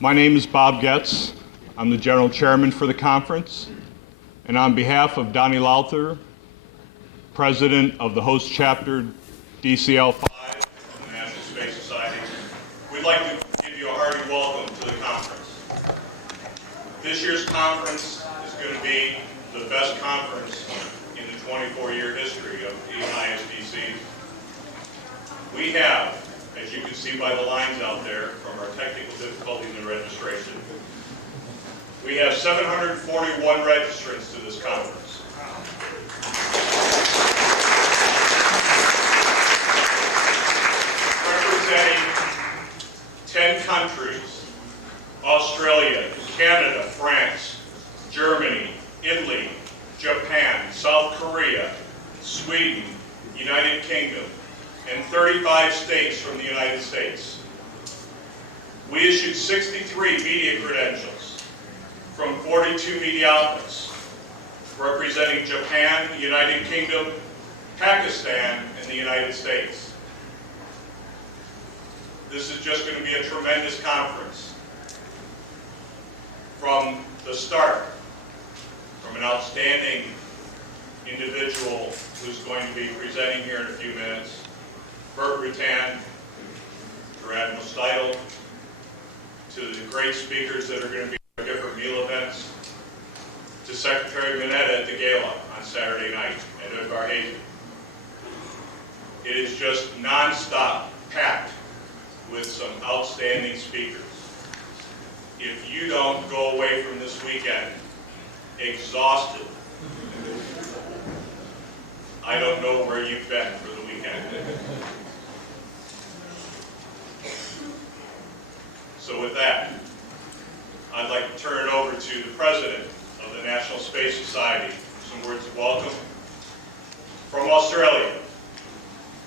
My name is Bob Goetz. I'm the General Chairman for the conference. And on behalf of Donnie Lowther, President of the host chapter, DCL 5 of the National Space Society, we'd like to give you a hearty welcome to the conference. This year's conference is going to be the best conference in the 24-year history of the ISDC. We have, as you can see by the lines out there from our technical difficulties in registration, we have 741 registrants to this conference. Representing 10 countries: Australia, Canada, France, Germany, Italy, Japan, South Korea, Sweden, United Kingdom, and 35 states from the United States. We issued 63 media credentials from 42 media outlets, representing Japan, the United Kingdom, Pakistan, and the United States. This is just going to be a tremendous conference. From the start, from an outstanding individual who's going to be presenting here in a few minutes, Burt, Rutan, to Admiral Steidel, to the great speakers that are going to be at different meal events, to Secretary Mineta at the gala on Saturday night at Edgar Hazen. It is just non-stop packed with some outstanding speakers. If you don't go away from this weekend exhausted, I don't know where you've been for the weekend. So with that, I'd like to turn it over to the President of the National Space Society for some words of welcome. From Australia,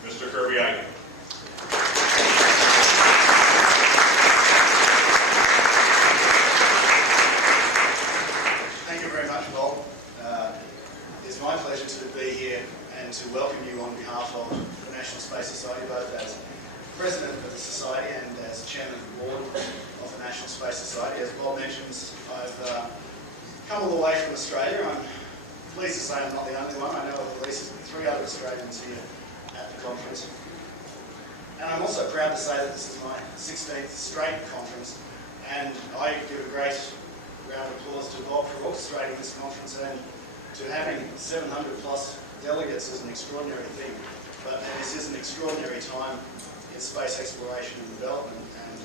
Mr. Kirby Ikin. Thank you very much, Bob. It's my pleasure to be here and to welcome you on behalf of the National Space Society, both as President of the Society and as Chairman of the Board of the National Space Society. As Bob mentions, I've come all the way from Australia. I'm pleased to say I'm not the only one. I know of at least 3 other Australians here at the conference. And I'm also proud to say that this is my 16th straight conference, and I give a great round of applause to Bob for orchestrating this conference, and to having 700 plus delegates is an extraordinary thing. But this is an extraordinary time in space exploration and development, and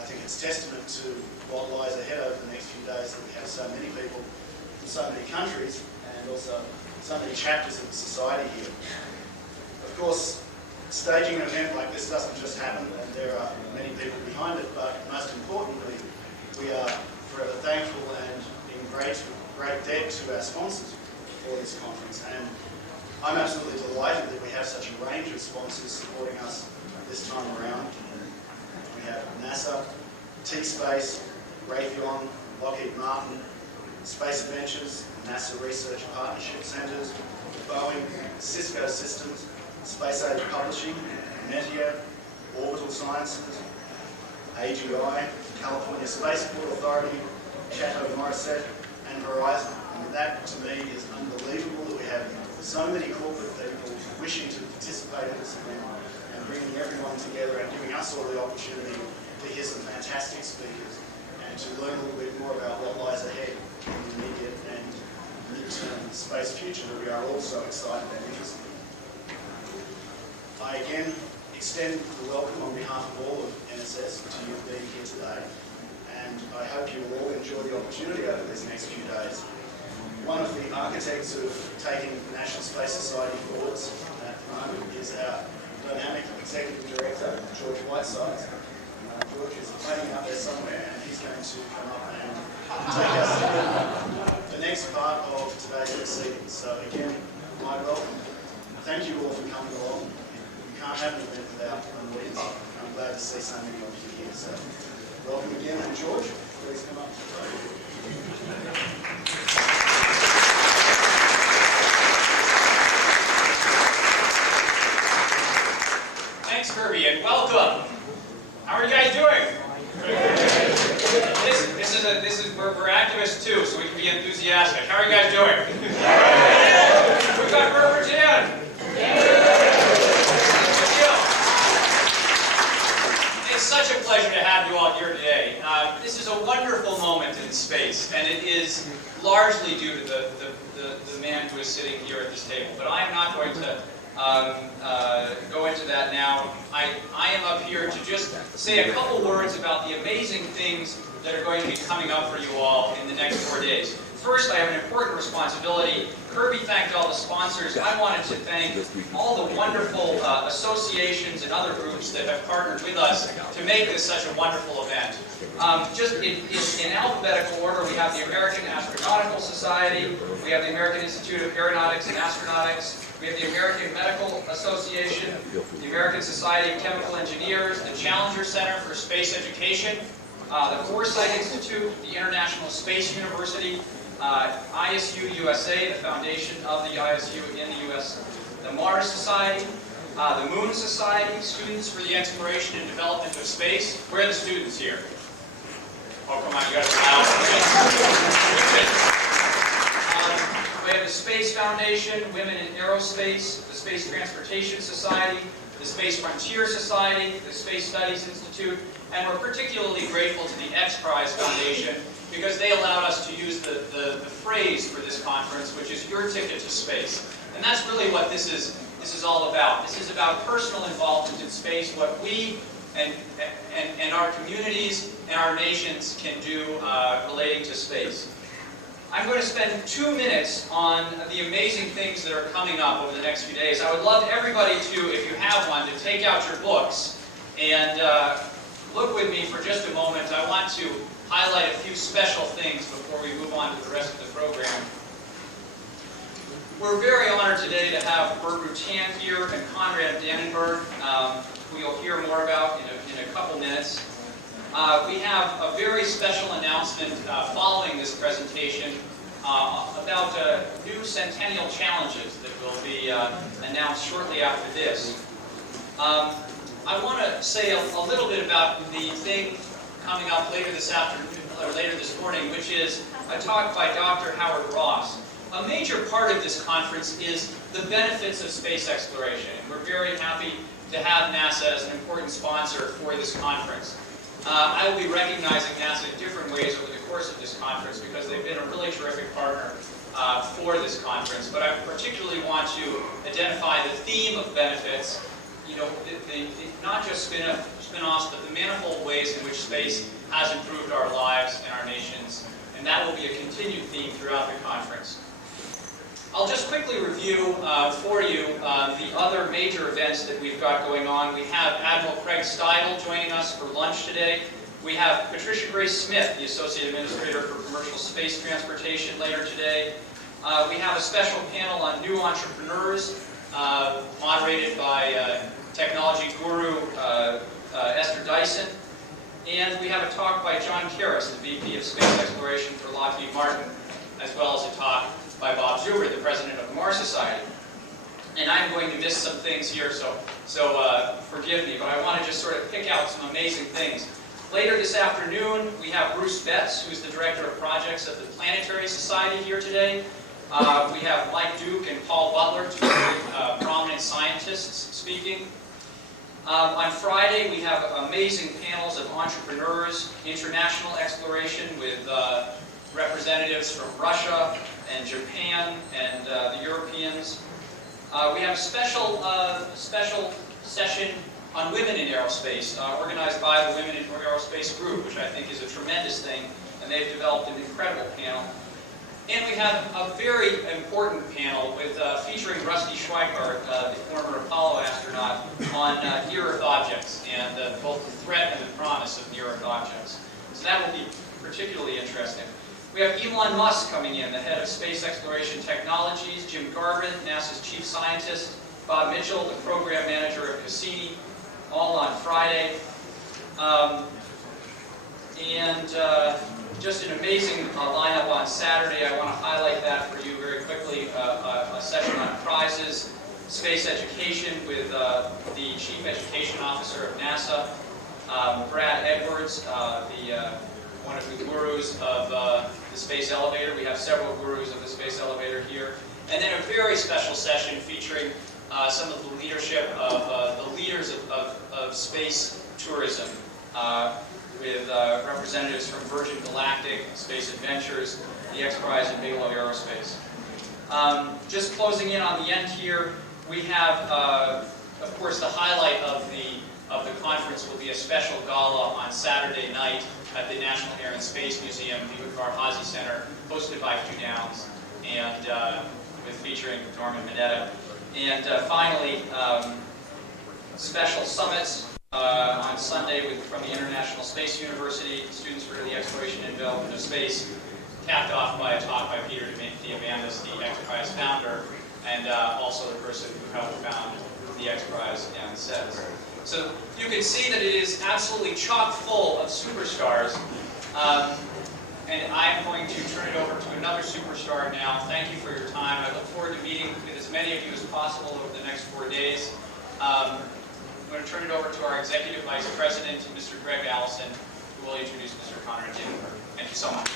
I think it's testament to what lies ahead over the next few days, that we have so many people from so many countries and also so many chapters of the society here. Of course, staging an event like this doesn't just happen, and there are many people behind it, but most importantly, we are forever thankful and in great debt to our sponsors for this conference. And I'm absolutely delighted that we have such a range of sponsors supporting us this time around. We have NASA, T-Space, Raytheon, Lockheed Martin, Space Ventures, NASA Research Partnership Centers, Boeing, Cisco Systems, Space Age Publishing, Meteor, Orbital Sciences, AGI, California Spaceport Authority, Chateau Morissette, and Verizon. And that, to me, is unbelievable that we have so many corporate people wishing to participate in this event and bringing everyone together and giving us all the opportunity to hear some fantastic speakers and to learn a little bit more about what lies ahead in the immediate and mid-term space future that we are all so excited and interested in. I again extend the welcome on behalf of all of NSS to you being here today, and I hope you will all enjoy the opportunity over these next few days. One of the architects of taking the National Space Society forwards at the moment is our dynamic Executive Director, George Whitesides. George is playing out there somewhere, and he's going to come up and take us through the next part of today's proceedings. So again, my welcome. Thank you all for coming along. We can't have an event without an audience. I'm glad to see so many of you here. So welcome again, and George, please come up. Thanks, Kirby, and welcome. How are you guys doing? we're activists too, so we can be enthusiastic. How are you guys doing? We've got Burt Rutan. It's such a pleasure to have you all here today. This is a wonderful moment in space, and it is largely due to the man who is sitting here at this table. But I am not going to go into that now. I am up here to just say a couple words about the amazing things that are going to be coming up for you all in the next 4 days. First, I have an important responsibility. Kirby thanked all the sponsors. I wanted to thank all the wonderful associations and other groups that have partnered with us to make this such a wonderful event. Just in alphabetical order, we have the American Astronautical Society, we have the American Institute of Aeronautics and Astronautics, we have the American Medical Association, the American Society of Chemical Engineers, the Challenger Center for Space Education, the Foresight Institute, the International Space University, ISU USA, the foundation of the ISU in the US, the Mars Society, the Moon Society, Students for the Exploration and Development of Space. Where are the students here? Oh, come on, you guys are loud. We have the Space Foundation, Women in Aerospace, the Space Transportation Society, the Space Frontier Society, the Space Studies Institute, and we're particularly grateful to the X Prize Foundation because they allowed us to use the phrase for this conference, which is your ticket to space. And that's really what this is all about. This is about personal involvement in space, what we and our communities and our nations can do relating to space. I'm going to spend 2 minutes on the amazing things that are coming up over the next few days. I would love everybody to, if you have one, to take out your books and look with me for just a moment. I want to highlight a few special things before we move on to the rest of the program. We're very honored today to have Burt Rutan here and Konrad Dannenberg, who you'll hear more about in a couple minutes. We have a very special announcement following this presentation about new centennial challenges that will be announced shortly after this. I want to say a little bit about the thing coming up later this afternoon, or later this morning, which is a talk by Dr. Howard Ross. A major part of this conference is the benefits of space exploration. And we're very happy to have NASA as an important sponsor for this conference. I will be recognizing NASA in different ways over the course of this conference because they've been a really terrific partner for this conference. But I particularly want to identify the theme of benefits, not just spin-offs, but the manifold ways in which space has improved our lives and our nations. And that will be a continued theme throughout the conference. I'll just quickly review for you the other major events that we've got going on. We have Admiral Craig Steidel joining us for lunch today. We have Patricia Grace Smith, the Associate Administrator for Commercial Space Transportation, later today. We have a special panel on new entrepreneurs, moderated by technology guru Esther Dyson. And we have a talk by John Karras, the VP of Space Exploration for Lockheed Martin, as well as a talk by Bob Zuber, the President of the Mars Society. And I'm going to miss some things here, so forgive me, but I want to just sort of pick out some amazing things. Later this afternoon, we have Bruce Betts, who's the Director of Projects of the Planetary Society here today. We have Mike Duke and Paul Butler, two very prominent scientists speaking. On Friday, we have amazing panels of entrepreneurs, international exploration with representatives from Russia and Japan and the Europeans. We have a special session on women in aerospace, organized by the Women in Aerospace group, which I think is a tremendous thing, and they've developed an incredible panel. And we have a very important panel with featuring Rusty Schweikart, the former Apollo astronaut, on near-Earth objects and both the threat and the promise of near-Earth objects. So that will be particularly interesting. We have Elon Musk coming in, the head of Space Exploration Technologies, Jim Garvin, NASA's chief scientist, Bob Mitchell, the program manager of Cassini, all on Friday. Just an amazing lineup on Saturday. I want to highlight that for you very quickly. A session on prizes, space education with the Chief Education Officer of NASA, Brad Edwards, one of the gurus of the space elevator. We have several gurus of the space elevator here. And then a very special session featuring some of the leadership of the leaders of space tourism with representatives from Virgin Galactic, Space Adventures, the X Prize, and Bigelow Aerospace. Just closing in on the end here, we have, of course, the highlight of the conference will be a special gala on Saturday night at the National Air and Space Museum, the Utvar Hazy Center, hosted by Hugh Downs, and with featuring Norman Mineta. And finally, special summits on Sunday from the International Space University, students for the exploration and development of space, capped off by a talk by Peter Diamandis, the X Prize founder, and also the person who helped found the X Prize and SES. So you can see that it is absolutely chock full of superstars. And I'm going to turn it over to another superstar now. Thank you for your time. I look forward to meeting with as many of you as possible over the next 4 days. I'm going to turn it over to our Executive Vice President, Mr. Greg Allison, who will introduce Mr. Konrad Dannenberg. Thank you so much.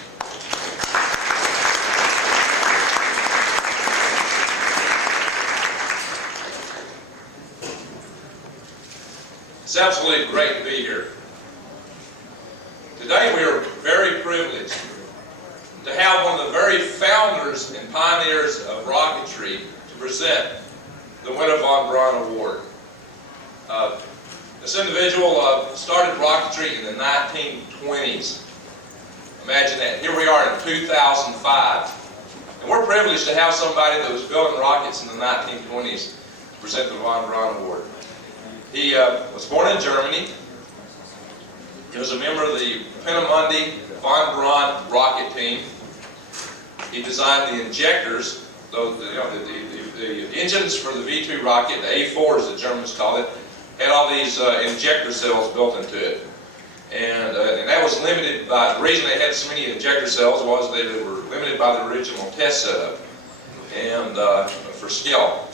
It's absolutely great to be here. Today we are very privileged to have one of the very founders and pioneers of rocketry to present the Winter von Braun Award. This individual started rocketry in the 1920s. Imagine that. Here we are in 2005. And we're privileged to have somebody that was building rockets in the 1920s to present the von Braun Award. He was born in Germany. He was a member of the Peenemünde von Braun rocket team. He designed the injectors, the engines for the V-2 rocket, the A4 as the Germans call it, had all these injector cells built into it. And that was limited by, the reason they had so many injector cells was they were limited by the original test setup and for scale.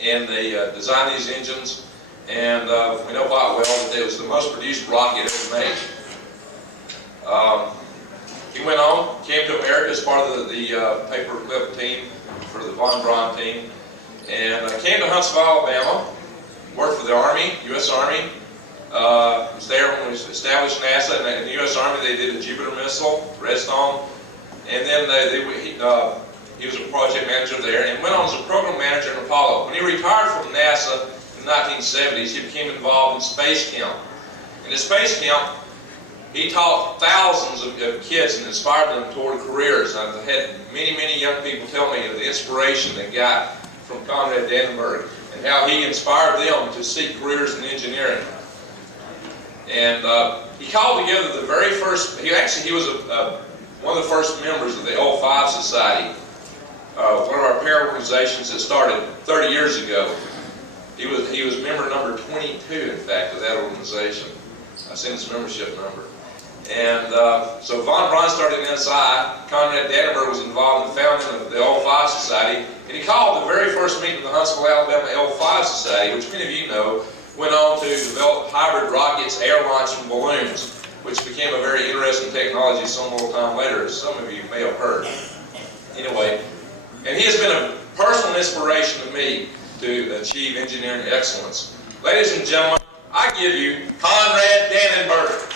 And they designed these engines. And we know quite well that it was the most produced rocket ever made. He went on, came to America as part of the paperclip team for the von Braun team, and came to Huntsville, Alabama, worked for the Army, U.S. Army, was there when we established NASA, and in the U.S. Army they did a Jupiter missile, Redstone, and then he was a project manager there, and went on as a program manager in Apollo. When he retired from NASA, in the 1970s, he became involved in Space Camp. In the Space Camp, he taught thousands of kids and inspired them toward careers. I've had many, many young people tell me of the inspiration they got from Konrad Dannenberg and how he inspired them to seek careers in engineering. And he called together the very first, he was one of the first members of the L5 Society, one of our parent organizations that started 30 years ago. He was member number 22, in fact, of that organization. I seen his membership number. And so von Braun started in NSI. Konrad Dannenberg was involved in the founding of the L5 Society. And he called the very first meeting of the Huntsville, Alabama L5 Society, which many of you know, went on to develop hybrid rockets, air launch from balloons, which became a very interesting technology some little time later, as some of you may have heard. Anyway, and he has been a personal inspiration to me to achieve engineering excellence. Ladies and gentlemen, I give you Konrad Dannenberg.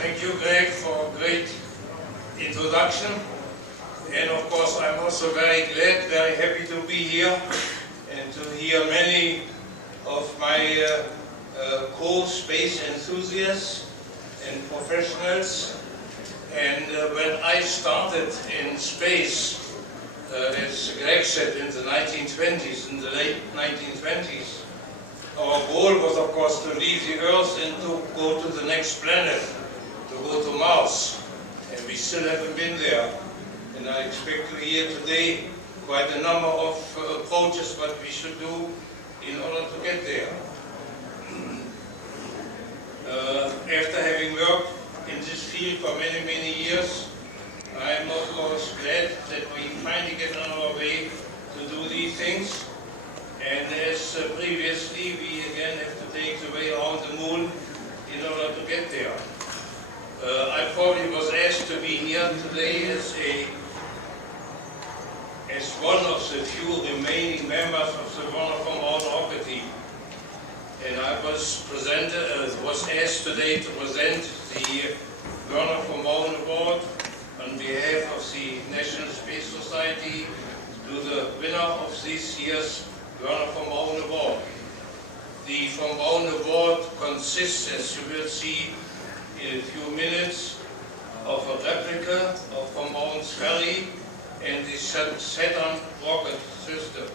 Thank you, Greg, for a great introduction. And of course, I'm also very glad, very happy to be here and to hear many of my co-space enthusiasts and professionals. And when I started in space, as Greg said, in the 1920s, in the late 1920s, our goal was, of course, to leave the Earth and to go to the next planet, to go to Mars. And we still haven't been there. And I expect to hear today quite a number of approaches what we should do in order to get there. After having worked in this field for many, many years, I'm finally get on our way to do these things. And as previously, we again have to take the way around the moon in order to get there. I probably was asked to be here today as one of the few remaining members of the Werner von Braun rocket team. And I was asked today to present the Werner von Braun Award on behalf of the National Space Society to the winner of this year's Werner von Braun Award. The von Braun Award consists, as you will see in a few minutes, of a replica of von Braun's ferry and the Saturn rocket system.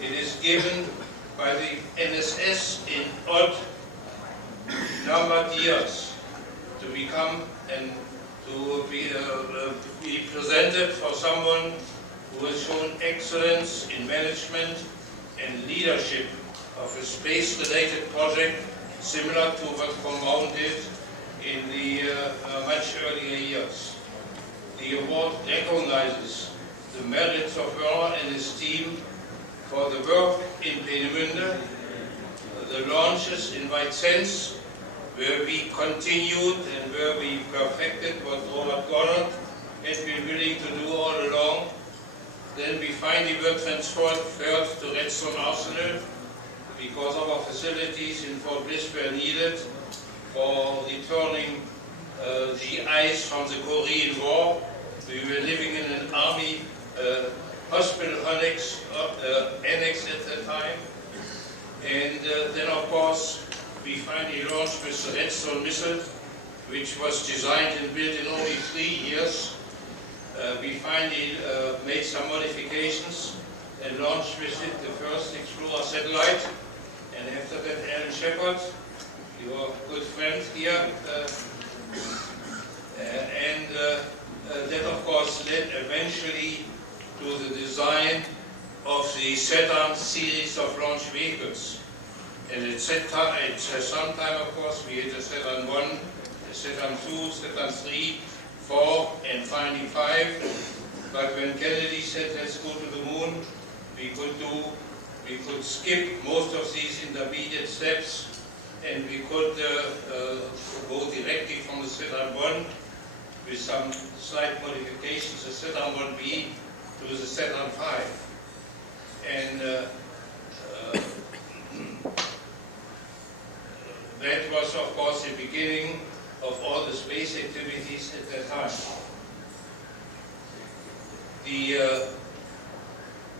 It is given by the NSS in odd numbered years to become and to be presented for someone who has shown excellence in management and leadership of a space-related project similar to what von Braun did in the much earlier years. The award recognizes the merits of Werner and his team for the work in Peenemünde, the launches in Whitesides, where we continued and where we perfected what Robert Konrad had been willing to do all along. Then we finally were transferred to Redstone Arsenal because our facilities in Fort Bliss were needed for returning the ice from the Korean War. We were living in an army hospital annex at the time. And then, of course, we finally launched with the Redstone missile, which was designed and built in only 3 years. We finally made some modifications and launched with it the first Explorer satellite. And after that, Alan Shepard, your good friend here, that of course led eventually to the design of the Saturn series of launch vehicles. And at some time, of course, we had the Saturn 1, the Saturn 2, Saturn 3, 4, and finally 5. But when Kennedy said, let's go to the moon, we could skip most of these intermediate steps, and we could go directly from the Saturn 1 with some slight modifications, the Saturn 1B to the Saturn 5. And that was, of course, the beginning of all the space activities at that time. The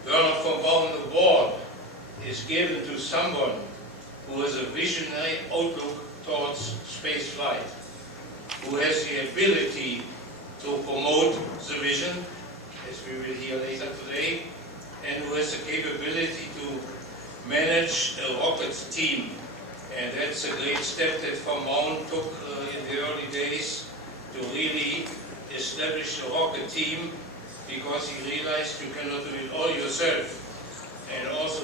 Werner von Braun Award is given to someone who has a visionary outlook towards space flight, who has the ability to promote the vision, as we will hear later today, and who has the capability to manage a rocket team. And that's a great step that von Braun took in the early days to really establish a rocket team, because he realized you cannot do it all yourself. And also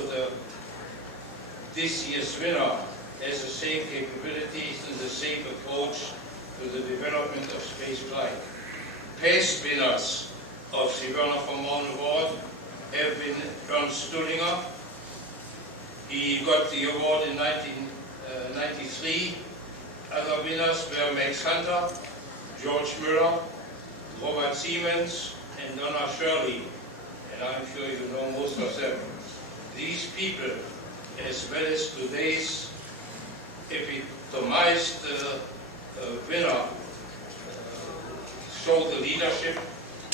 this year's winner has the same capabilities and the same approach to the development of space flight. Past winners of the Werner von Braun Award have been Ernst Stullinger. He got the award in 1993. Other winners were Max Hunter, George Müller, Robert Siemens, and Donna Shirley. And I'm sure you know most of them. These people, as well as today's epitomized winner, show the leadership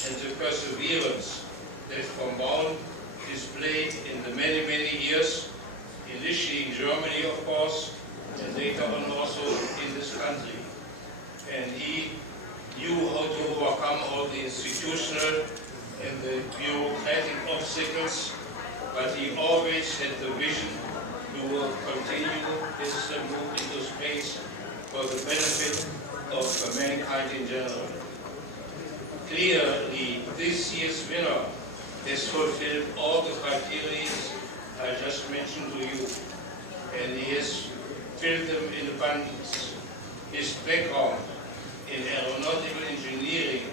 and the perseverance that von Braun displayed in the many, many years, initially in Germany, of course, and later on also in this country. And he knew how to overcome all the institutional and the bureaucratic obstacles, but he always had the vision to continue this move into space for the benefit of mankind in general. Clearly, this year's winner has fulfilled all the criteria I just mentioned to you, and he has filled them in abundance. His background in aeronautical engineering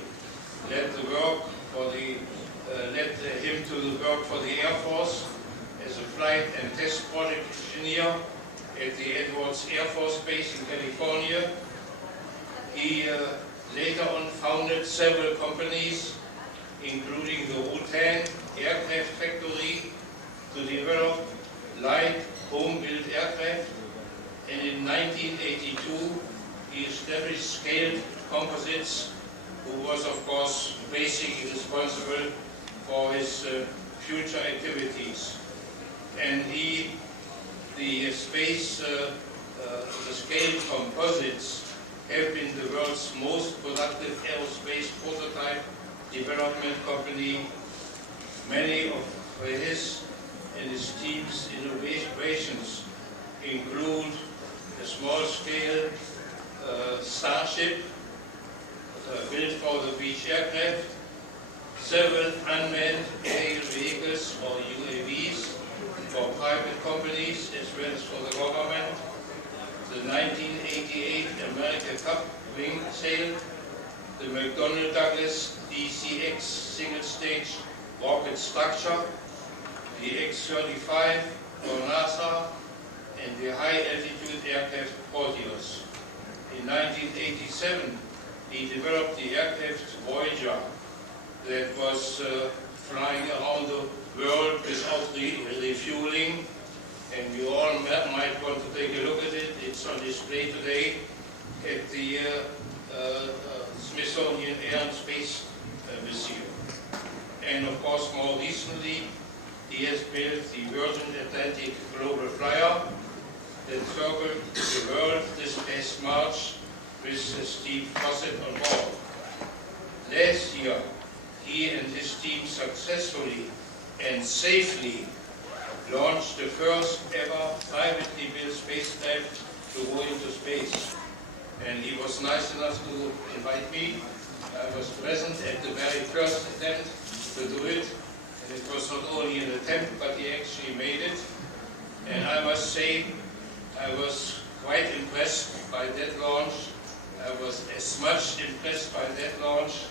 led the work for the several companies, including the Rutan aircraft factory, to develop light home-built aircraft, and in 1982 he established Scaled Composites, who was of course basically responsible for his future activities. And the Scaled Composites have been the world's most productive aerospace prototype development company. Many of his and his team's innovations include a small-scale Starship built for the beach aircraft, several unmanned aerial vehicles or UAVs for private companies as well as for the government, the 1988 America Cup wing sail, the McDonnell Douglas DCX single-stage rocket structure, the X-35 for NASA, and the high-altitude aircraft Proteus. In 1987, he developed the aircraft Voyager that was flying around the world without refueling, and you all might want to take a look at it. It's on display today at the Smithsonian Air and Space Museum. And of course, more recently, he has built the Virgin Atlantic Global Flyer that circled the world this past March with Steve Fossett on board. Last year, he and his team successfully and safely launched the first ever privately built spacecraft to go into space. And he was nice enough to invite me. I was present at the very first attempt to do it. And it was not only an attempt, but he actually made it. And I must say, I was quite impressed by that launch. I was as much impressed by that launch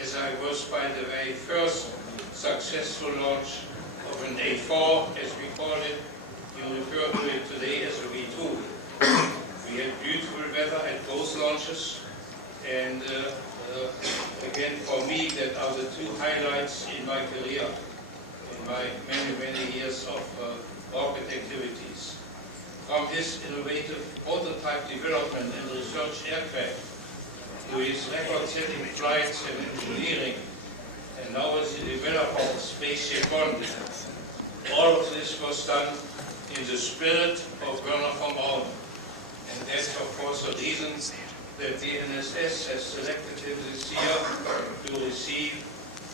as I was by the very first successful launch of an A4, as we call it. You refer to it today as a V2. We had beautiful weather at both launches, and again, for me, that are the two highlights in my career, in my many, many years of rocket activities. From his innovative prototype development and research aircraft to his record-setting flights and engineering, and now as the developer of Spaceship One. All of this was done in the spirit of Werner von Braun. And that's of course the reason that the NSS has selected him this year to receive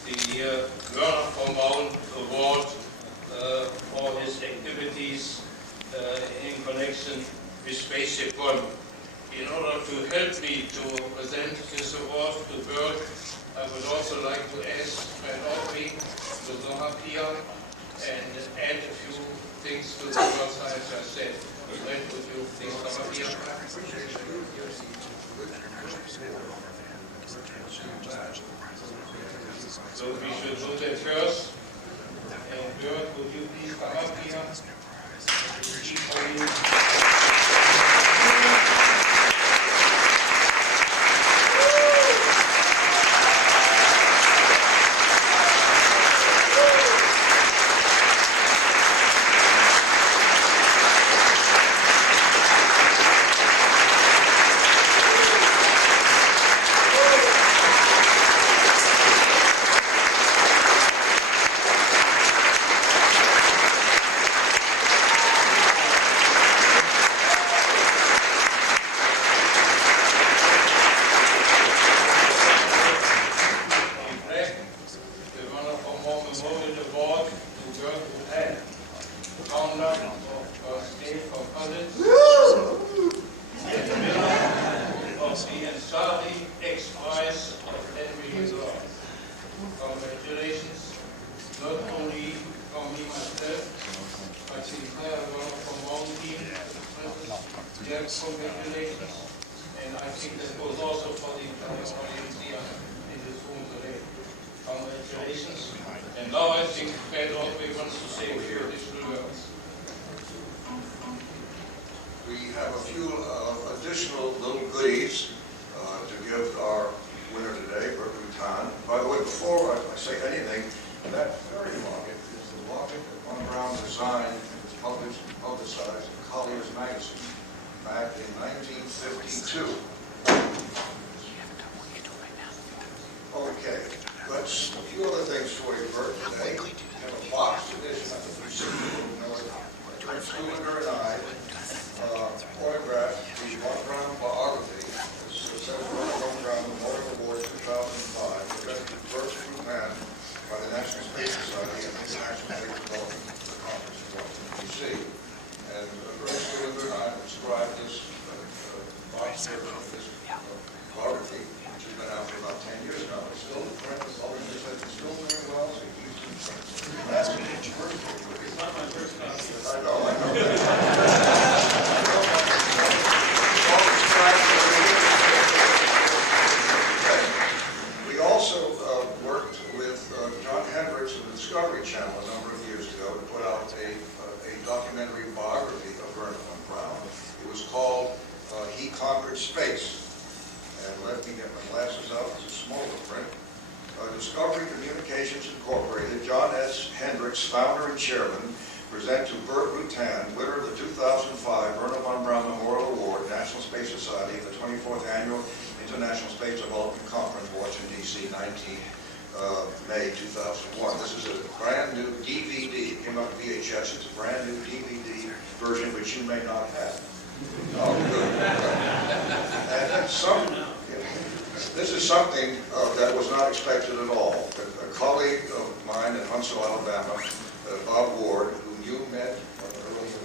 the Werner von Braun Award for his activities in connection with Spaceship One. In order to help me to present this award to Burt, I would also like to ask friend Ordway to come up here and add a few things to the words I have just said. Fred, would you please come up here? So we should do that first. And Burt, would you please come up here? Congratulations, not only from me myself, but the entire Werner von Braun team. Their congratulations, and I think that goes also for the entire audience here in this room today. Congratulations. And now I think Fred Ordway wants to say a few additional words. We have a few additional little goodies to give our winner today, Burt. By the way, before I say anything, that very locket is the locket that Von Braun designed and was published and publicized in Collier's magazine back in 1952. Okay, let's a few other things for you, Burt, today. We have a boxed edition of the Stuhlinger and I autographed the Von Braun biography. This is the Von Braun Memorial Award 2005, presented to Burt Rutan by the National Space Society and the International Space Development Conference in Washington, D.C. And Burt Stuhlinger and I described this boxed version of this biography, which has been out for about 10 years now. It's still in print. The publisher says it's still doing well, so it keeps in print. That's the first book. It's not my first copy. I know that. We also worked with John Hendricks of the Discovery Channel a number of years ago to put out a documentary biography of Werner von Braun. It was called He Conquered Space. And let me get my glasses out, it's a smaller print. Discovery Communications Incorporated, John S. Hendricks, founder and chairman, present to Burt Rutan, winner of the 2005 Werner von Braun Memorial Award, National Space Society, and the 24th Annual International Space Development Conference, Washington, D.C., May 2001. This is a brand new DVD. It came out of VHS. It's a brand new DVD version, which you may not have. Oh, good. And then this is something that was not expected at all. A colleague of mine in Huntsville, Alabama, Bob Ward, whom you met earlier,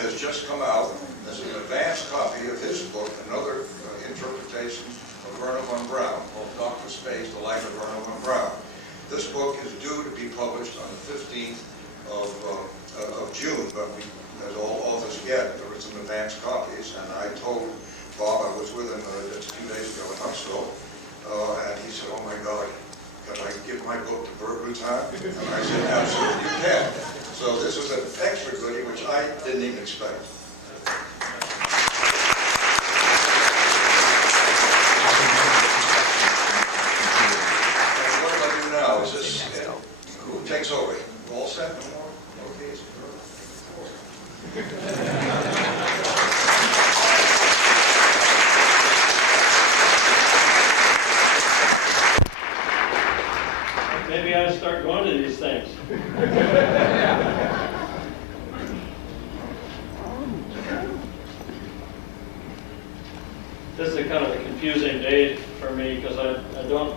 has just come out. This is an advanced copy of his book, another interpretation of Werner von Braun, called Dr. Space, The Life of Werner von Braun. This book is due to be published on the 15th of June, but as all authors get, there were some advanced copies, and I told Bob, I was with him just a few days ago in Huntsville, and he said, oh my God, can I give my book to Burt Rutan? And I said, absolutely you can. So this is an extra goodie, which I didn't even expect. And what do I do now? Is this, who takes over? All set? No more? Okay, it's Maybe I ought to start going to these things. This is a kind of a confusing day for me because I don't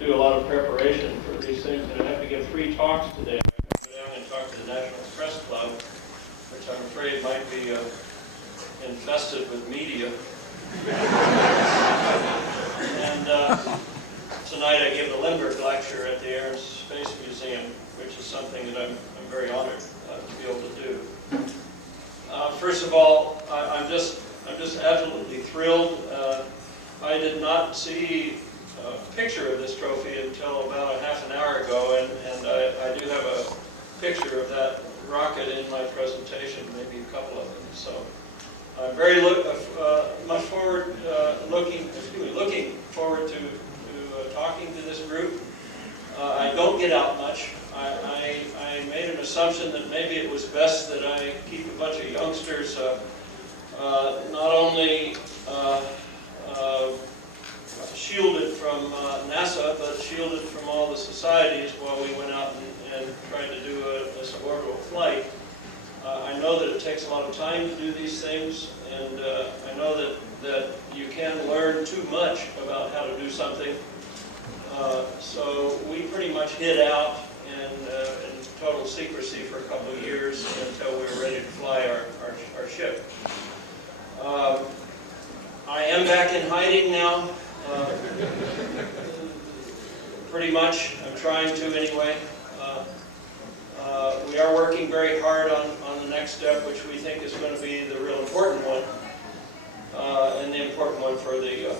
do a lot of preparation for these things, and I have to give 3 talks today. I have to go down and talk to the National Press Club, which I'm afraid might be infested with media. And tonight I give the Lindbergh lecture at the Air and Space Museum, which is something that I'm very honored to be able to do. First of all, I'm just absolutely thrilled. I did not see a picture of this trophy until about a half an hour ago, and I do have a picture of that rocket in my presentation, maybe a couple of them. So I'm very much looking forward to talking to this group. I don't get out much. I made an assumption that maybe it was best that I keep a bunch of youngsters not only shielded from NASA, but shielded from all the societies while we went out and tried to do a suborbital flight. I know that it takes a lot of time to do these things, and I know that you can learn too much about how to do something. So we pretty much hid out in total secrecy for a couple of years until we were ready to fly our ship. I am back in hiding now, pretty much. I'm trying to anyway. We are working very hard on the next step, which we think is going to be the real important one, and the important one for the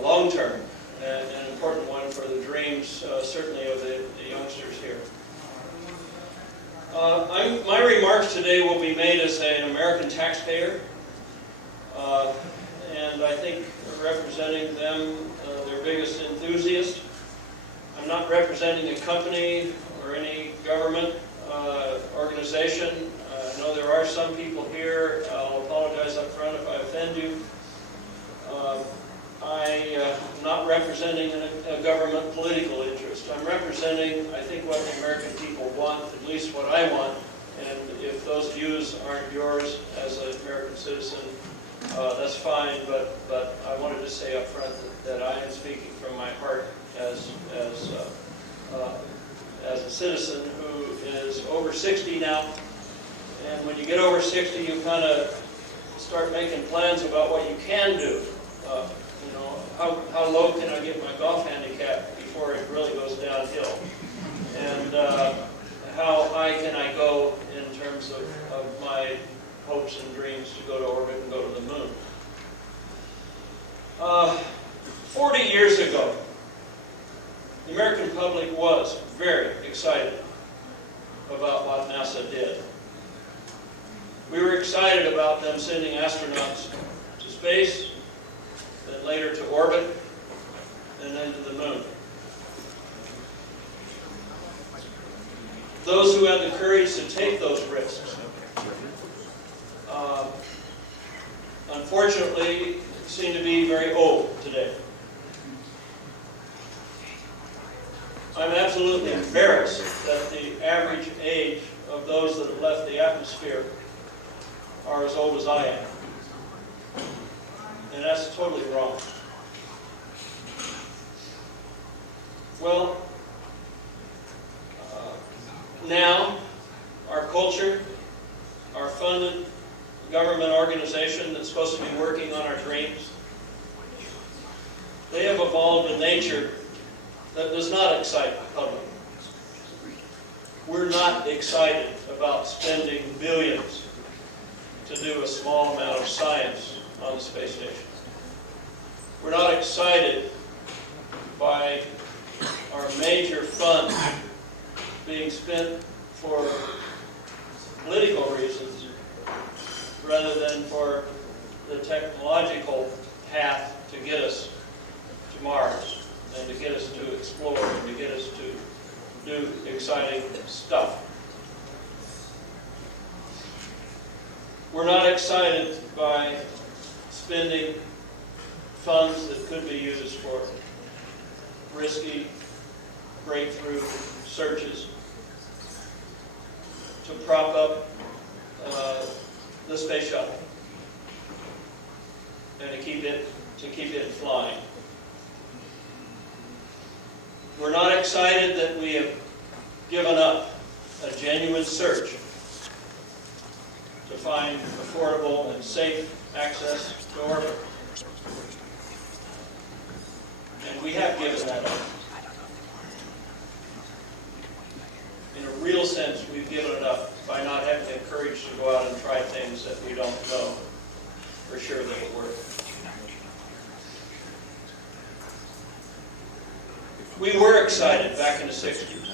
long term, and an important one for the dreams, certainly of the youngsters here. My remarks today will be made as an American taxpayer, and I think representing them, their biggest enthusiast. I'm not representing a company or any government organization. I know there are some people here. I'll apologize up front if I offend you. I'm not representing a government political interest. I'm representing, I think, what the American people want, at least what I want. And if those views aren't yours as an American citizen, that's fine. But I wanted to say up front that I am speaking from my heart as a citizen who is over 60 now. And when you get over 60, you kind of start making plans about what you can do. You know, how low can I get my golf handicap before it really goes downhill? And how high can I go in terms of my hopes and dreams to go to orbit and go to the moon? 40 years ago, the American public was very excited about what NASA did. We were excited about them sending astronauts to space, then later to orbit, and then to the moon. Those who had the courage to take those risks, unfortunately, seem to be very old today. I'm absolutely embarrassed that the average age of those that have left the atmosphere are as old as I am. And that's totally wrong. Well, now our culture, our funded government organization that's supposed to be working on our dreams, they have evolved a nature that does not excite the public. We're not excited about spending billions to do a small amount of science on the space station. We're not excited by our major funds being spent for political reasons rather than for the technological path to get us to Mars and to get us to explore and to get us to do exciting stuff. We're not excited by spending funds that could be used for risky breakthrough searches to prop up the space shuttle and to keep it flying. We're not excited that we have given up a genuine search to find affordable and safe access to orbit. And we have given that up. In a real sense, we've given it up by not having the courage to go out and try things that we don't know for sure that will work. We were excited back in the 60s.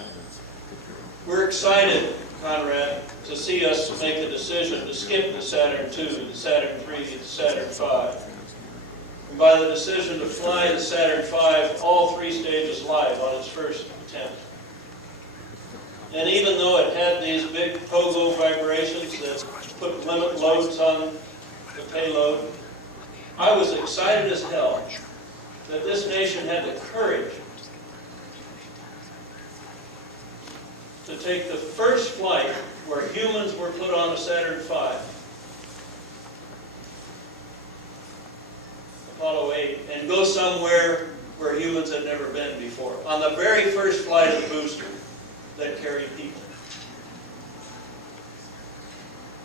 We're excited, Konrad, to see us make the decision to skip the Saturn II, the Saturn III, the Saturn V. And by the decision to fly the Saturn V all 3 stages live on its first attempt. And even though it had these big pogo vibrations that put limit loads on the payload, I was excited as hell that this nation had the courage to take the first flight where humans were put on a Saturn V, Apollo 8, and go somewhere where humans had never been before, on the very first flight of the booster that carried people.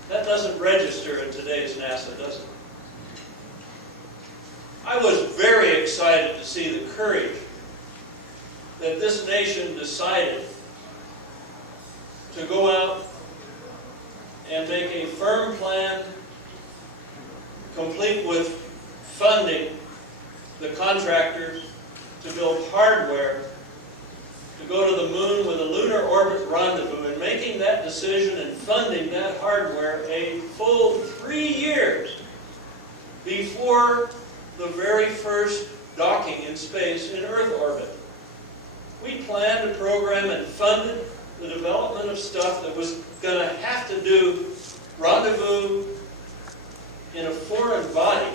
That doesn't register in today's NASA, does it? I was very excited to see the courage that this nation decided to go out and make a firm plan, complete with funding the contractors to build hardware to go to the moon with a lunar orbit rendezvous, and making that decision and funding that hardware a full 3 years before the very first docking in space in Earth orbit. We planned a program and funded the development of stuff that was going to have to do rendezvous in a foreign body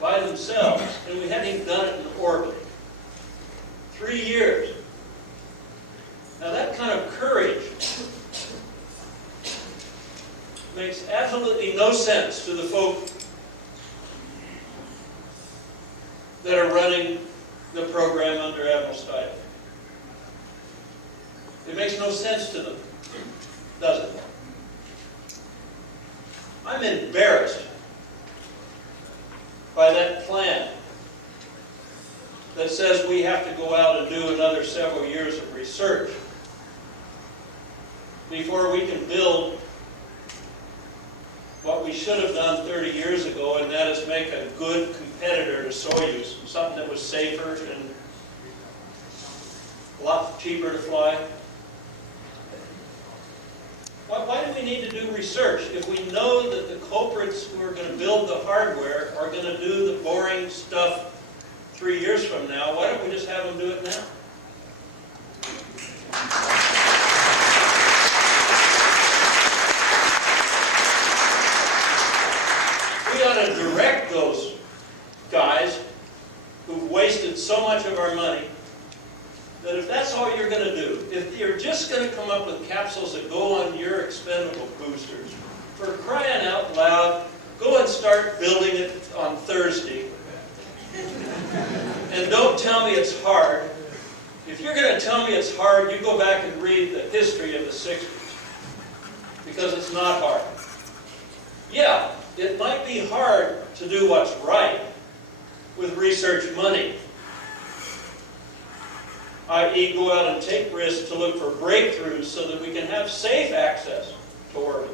by themselves, and we hadn't even done it in orbit. 3 years. Now that kind of courage makes absolutely no sense to the folk that are running the program under Admiral Stein. It makes no sense to them, does it? I'm embarrassed by that plan that says we have to go out and do another several years of research before we can build what we should have done 30 years ago, and that is make a good competitor to Soyuz, something that was safer and a lot cheaper to fly. Why do we need to do research if we know that the culprits who are going to build the hardware are going to do the boring stuff 3 years from now? Why don't we just have them do it now? We ought to direct those guys who've wasted so much of our money that if that's all you're going to do, if you're just going to come up with capsules that go on your expendable boosters, for crying out loud, go and start building it on Thursday. And don't tell me it's hard. If you're going to tell me it's hard, you go back and read the history of the 60s. Because it's not hard. Yeah, it might be hard to do what's right with research money, i.e. go out and take risks to look for breakthroughs so that we can have safe access to orbit.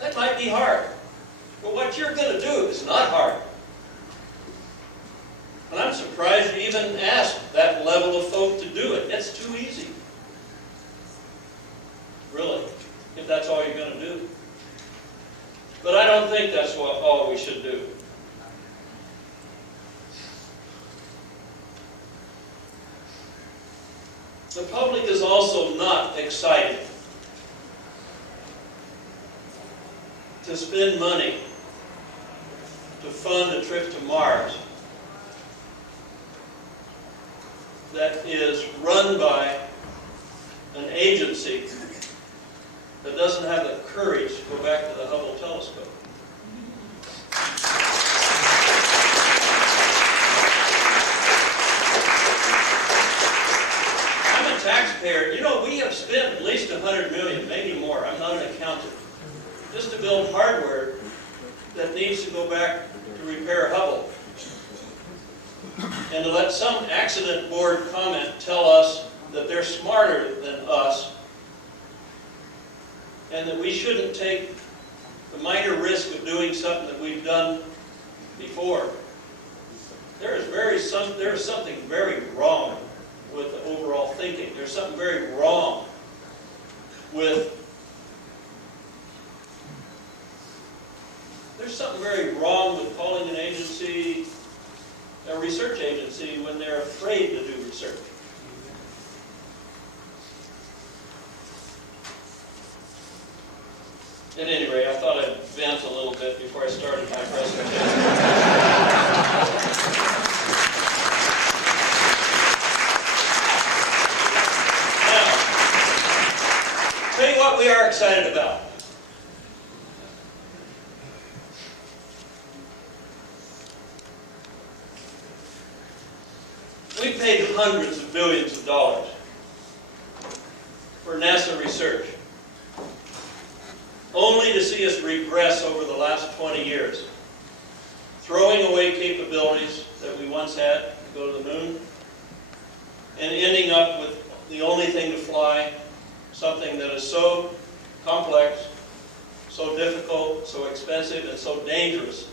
That might be hard. But what you're going to do is not hard. And I'm surprised you even asked that level of folk to do it. It's too easy. Really, if that's all you're going to do. But I don't think that's all we should do. The public is also not excited to spend money to fund a trip to Mars that is run by an agency that doesn't have the courage to go back to the Hubble telescope. I'm a taxpayer. You know, we have spent at least $100 million, maybe more. I'm not an accountant. Just to build hardware that needs to go back to repair Hubble. And to let some accident board comment tell us that they're smarter than us and that we shouldn't take the minor risk of doing something that we've done before. There is something very wrong with the overall thinking. There's something very wrong with calling an agency a research agency when they're afraid to do research. At any rate, I thought I'd vent a little bit before I started my presentation. Now, tell you what we are excited about. We paid hundreds of billions of dollars for NASA research, only to see us regress over the last 20 years, throwing away capabilities that we once had to go to the moon, and ending up with the only thing to fly, something that is so complex, so difficult, so expensive, and so dangerous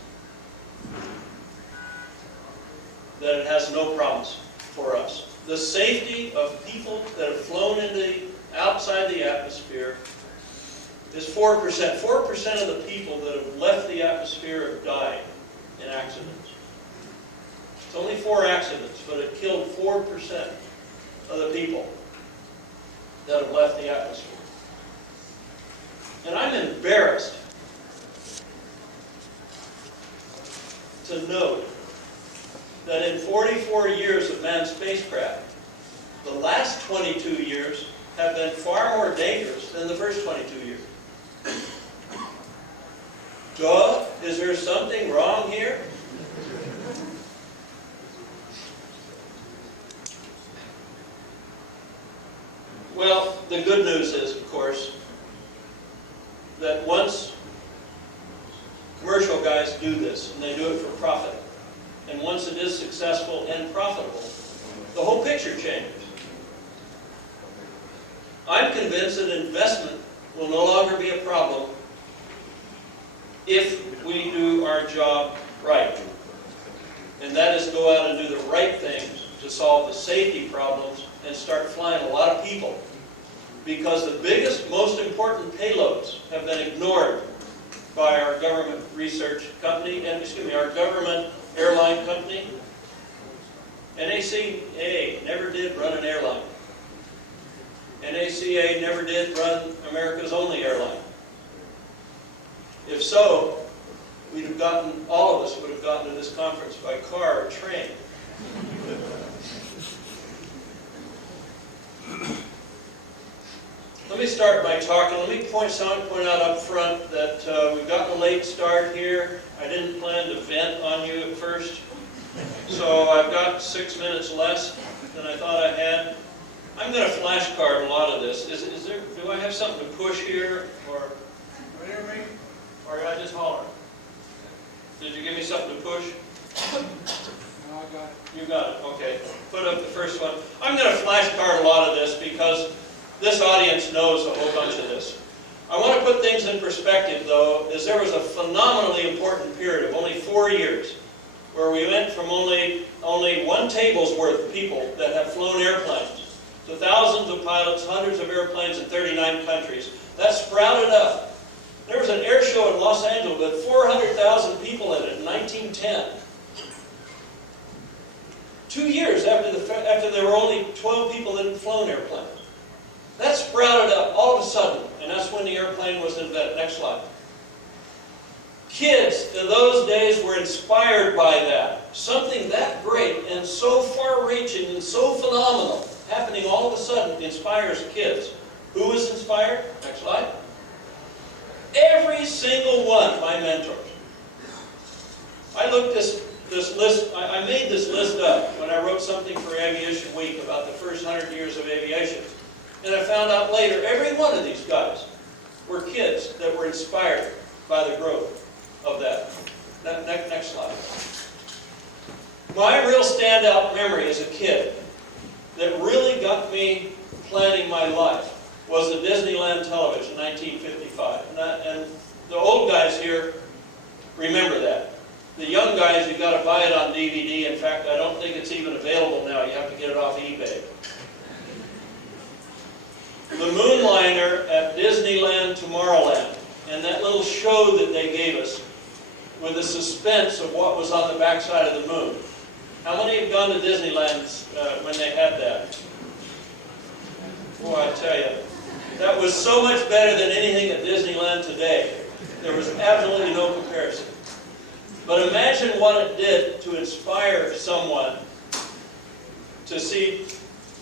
that it has no promise for us. The safety of people that have flown outside the atmosphere is 4%. 4% of the people that have left the atmosphere have died in accidents. It's only 4 accidents, but it killed 4% of the people that have left the atmosphere. And I'm embarrassed to note that in 44 years of manned spacecraft, the last 22 years have been far more dangerous than the first 22 years. Duh, is there something wrong here? Well, the good news is, of course, that once commercial guys do this, and they do it for profit, and once it is successful and profitable, the whole picture changes. I'm convinced that investment will no longer be a problem if we do our job right. And that is go out and do the right things to solve the safety problems and start flying a lot of people. Because the biggest, most important payloads have been ignored by our government research company, and our government airline company. NACA never did run an airline. NACA never did run America's only airline. If so, we'd have gotten, all of us would have gotten to this conference by car or train. Let me start by talking, let me point out up front that we've gotten a late start here. I didn't plan to vent on you at first, so I've got 6 minutes less than I thought I had. I'm going to flashcard a lot of this. Is there? Do I have something to push here, or whatever, or did I just holler? Did you give me something to push? No, I got it. You got it. Okay. Put up the first one. I'm going to flashcard a lot of this because this audience knows a whole bunch of this. I want to put things in perspective, though, as there was a phenomenally important period of only 4 years where we went from only 1 table's worth of people that have flown airplanes to thousands of pilots, hundreds of airplanes in 39 countries. That sprouted up. There was an air show in Los Angeles with 400,000 people in it in 1910. 2 years after there were only 12 people that had flown airplanes. That sprouted up all of a sudden, and that's when the airplane was invented. Next slide. Kids in those days were inspired by that. Something that great and so far-reaching and so phenomenal happening all of a sudden inspires kids. Who was inspired? Next slide. Every single one of my mentors. I looked this list. I made this list up when I wrote something for Aviation Week about the first 100 years of aviation. And I found out later, every one of these guys were kids that were inspired by the growth of that. Next slide. My real standout memory as a kid that really got me planning my life was the Disneyland television in 1955. And the old guys here remember that. The young guys, you've got to buy it on DVD. In fact, I don't think it's even available now. You have to get it off eBay. The Moonliner at Disneyland Tomorrowland, and that little show that they gave us with the suspense of what was on the backside of the moon. How many have gone to Disneyland when they had that? Boy, I tell you, that was so much better than anything at Disneyland today. There was absolutely no comparison. But imagine what it did to inspire someone to see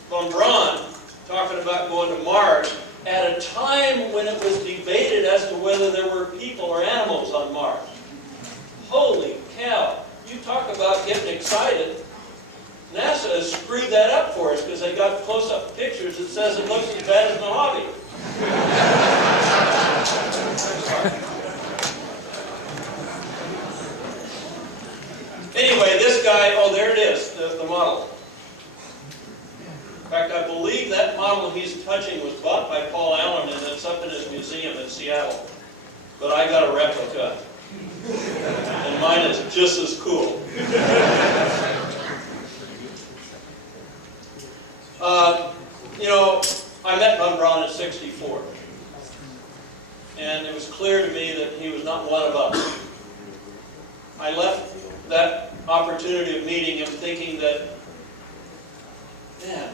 von Braun talking about going to Mars at a time when it was debated as to whether there were people or animals on Mars. Holy cow. You talk about getting excited. NASA has screwed that up for us because they got close-up pictures that says it looks as bad as Mojave. Anyway, this guy, oh, there it is, the model. In fact, I believe that model he's touching was bought by Paul Allen, and it's up in his museum in Seattle. But I got a replica. And mine is just as cool. You know, I met von Braun at 64. And it was clear to me that he was not one of us. I left that opportunity of meeting him, thinking that, man,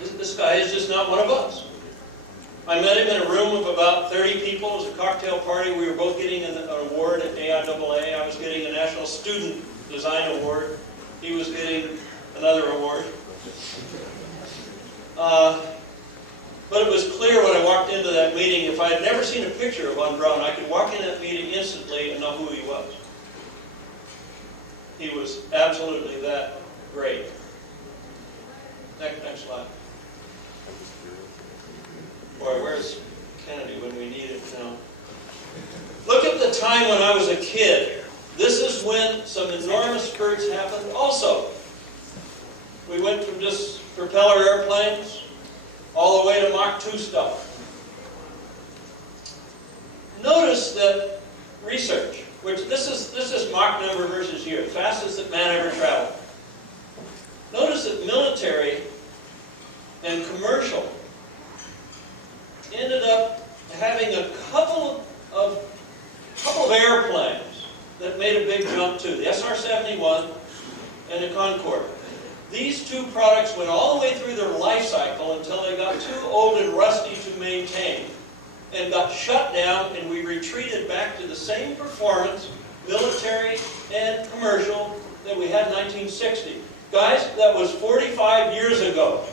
this guy is just not one of us. I met him in a room of about 30 people. It was a cocktail party. We were both getting an award at AIAA. I was getting a National Student Design Award. He was getting another award. But it was clear when I walked into that meeting, if I had never seen a picture of Von Braun, I could walk in that meeting instantly and know who he was. He was absolutely that great. Next slide. Boy, where's Kennedy when we need him now? Look at the time when I was a kid. This is when some enormous spurts happened also. We went from just propeller airplanes all the way to Mach 2 stuff. Notice that research, which this is Mach number versus year, fastest that man ever traveled. Notice that military and commercial ended up having a couple of airplanes that made a big jump too. The SR-71 and the Concorde. These two products went all the way through their life cycle until they got too old and rusty to maintain and got shut down, and we retreated back to the same performance, military and commercial, that we had in 1960. Guys, that was 45 years ago.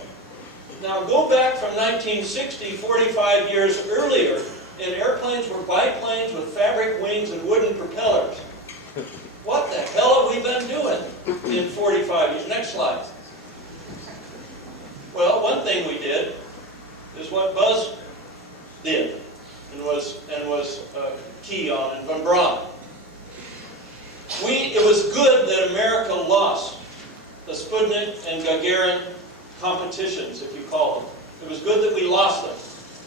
Now go back from 1960, 45 years earlier, and airplanes were biplanes with fabric wings and wooden propellers. What the hell have we been doing in 45 years? Next slide. Well, one thing we did is what Buzz did and was key on in Von Braun. It was good that America lost the Sputnik and Gagarin competitions, if you call them. It was good that we lost them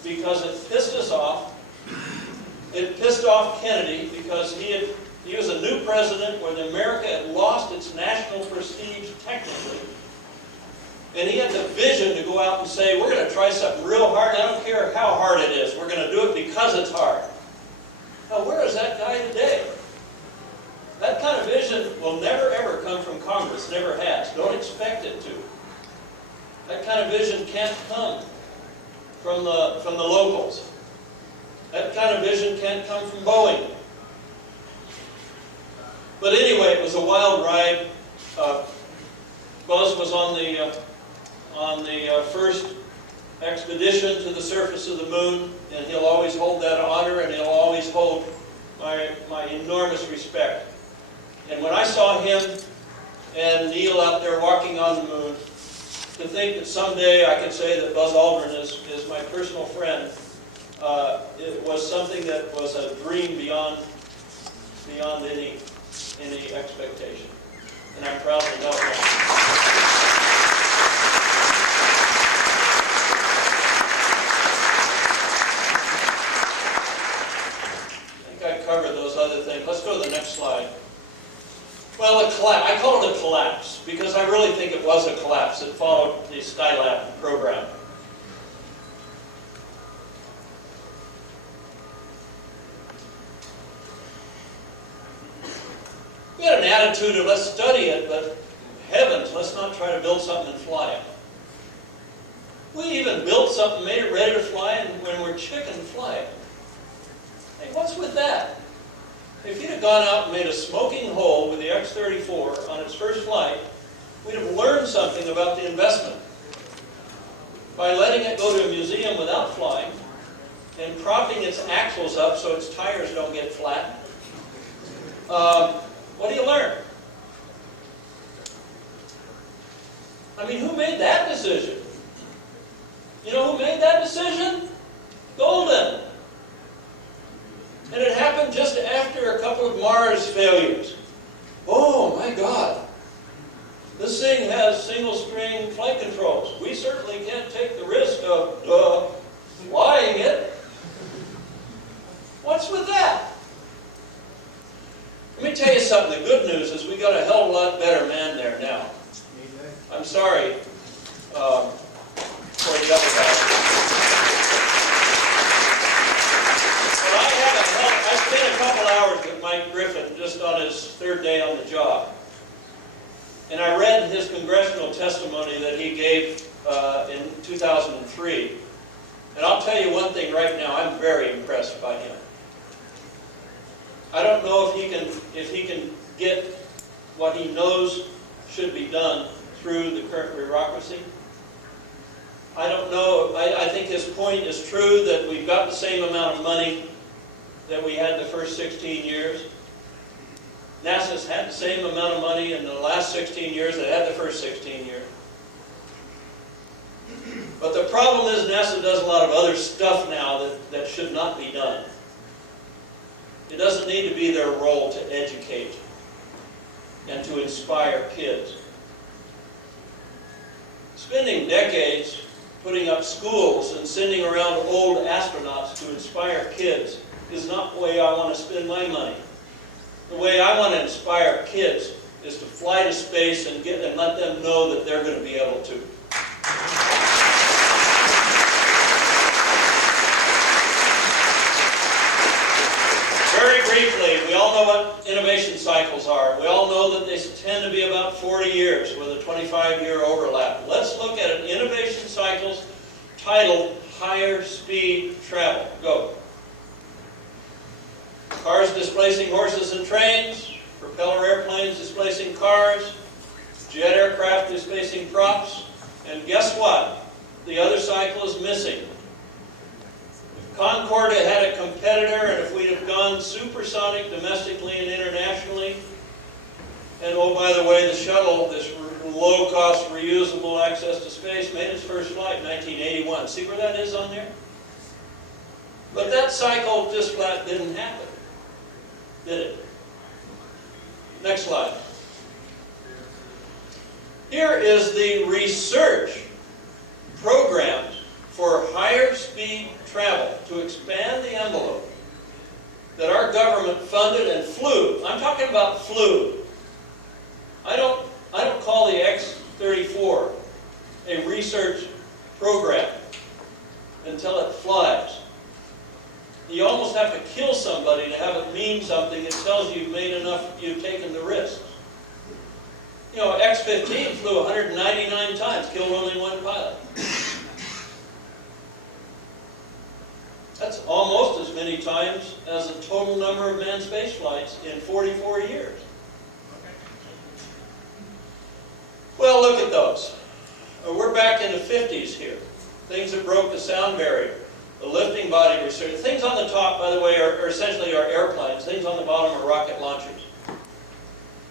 because it pissed us off. It pissed off Kennedy because he was a new president where America had lost its national prestige technically. And he had the vision to go out and say, we're going to try something real hard. I don't care how hard it is. We're going to do it because it's hard. Now, where is that guy today? That kind of vision will never, ever come from Congress. Never has. Don't expect it to. That kind of vision can't come from the locals. That kind of vision can't come from Boeing. But anyway, it was a wild ride. Buzz was on the first expedition to the surface of the moon, and he'll always hold that honor, and he'll always hold my enormous respect. And when I saw him and Neil out there walking on the moon, to think that someday I could say that Buzz Aldrin is my personal friend, it was something that was a dream beyond any expectation. And I'm proud to know that. I think I covered those other things. Let's go to the next slide. Well, I call it a collapse because I really think it was a collapse. It followed the Skylab program. We had an attitude of let's study it, but heavens, let's not try to build something and fly it. We even built something, made it ready to fly, and when we're chicken, fly it. Hey, what's with that? If you'd have gone out and made a smoking hole with the X-34 on its first flight, we'd have learned something about the investment. By letting it go to a museum without flying and propping its axles up so its tires don't get flat, what do you learn? I mean, who made that decision? You know who made that decision? Golden. And it happened just after a couple of Mars failures. Oh my God. This thing has single-string flight controls. We certainly can't take the risk of flying it. What's with that? Let me tell you something. The good news is we got a hell of a lot better man there now. I'm sorry for the other guy. But I spent a couple hours with Mike Griffin just on his third day on the job. And I read his congressional testimony that he gave in 2003. And I'll tell you one thing right now, I'm very impressed by him. I don't know if he can get what he knows should be done through the current bureaucracy. I don't know. I think his point is true that we've got the same amount of money that we had the first 16 years. NASA's had the same amount of money in the last 16 years that it had the first 16 years. But the problem is NASA does a lot of other stuff now that should not be done. It doesn't need to be their role to educate and to inspire kids. Spending decades putting up schools and sending around old astronauts to inspire kids is not the way I want to spend my money. The way I want to inspire kids is to fly to space and let them know that they're going to be able to. Very briefly, we all know what innovation cycles are. We all know that they tend to be about 40 years with a 25-year overlap. Let's look at an innovation cycles titled Higher Speed Travel. Go. Cars displacing horses and trains, propeller airplanes displacing cars, jet aircraft displacing props, and guess what? The other cycle is missing. If Concorde had a competitor, and if we'd have gone supersonic domestically and internationally, and oh, by the way, the shuttle, this low-cost, reusable access to space, made its first flight in 1981. See where that is on there? But that cycle just flat didn't happen, did it? Next slide. Here is the research programs for higher speed travel to expand the envelope that our government funded and flew. I'm talking about flew. I don't call the X-34 a research program until it flies. You almost have to kill somebody to have it mean something that tells you you've made enough, you've taken the risks. You know, X-15 flew 199 times, killed only one pilot. That's almost as many times as the total number of manned space flights in 44 years. Well, look at those. We're back in the 50s here. Things that broke the sound barrier. The lifting body research. Things on the top, by the way, are essentially our airplanes. Things on the bottom are rocket launchers.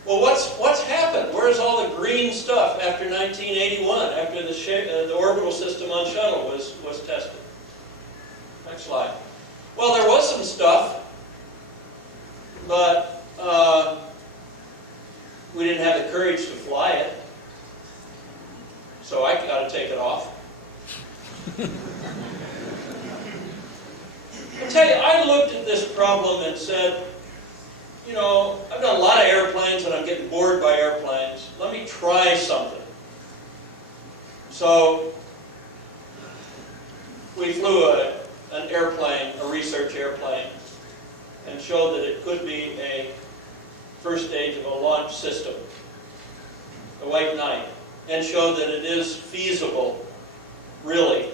Well, what's happened? Where's all the green stuff after 1981, after the orbital system on shuttle was tested? Next slide. Well, there was some stuff, but we didn't have the courage to fly it, so I got to take it off. I tell you, I looked at this problem and said, you know, I've done a lot of airplanes and I'm getting bored by airplanes. Let me try something. So we flew an airplane, a research airplane, and showed that it could be a first stage of a launch system, the White Knight, and showed that it is feasible, really.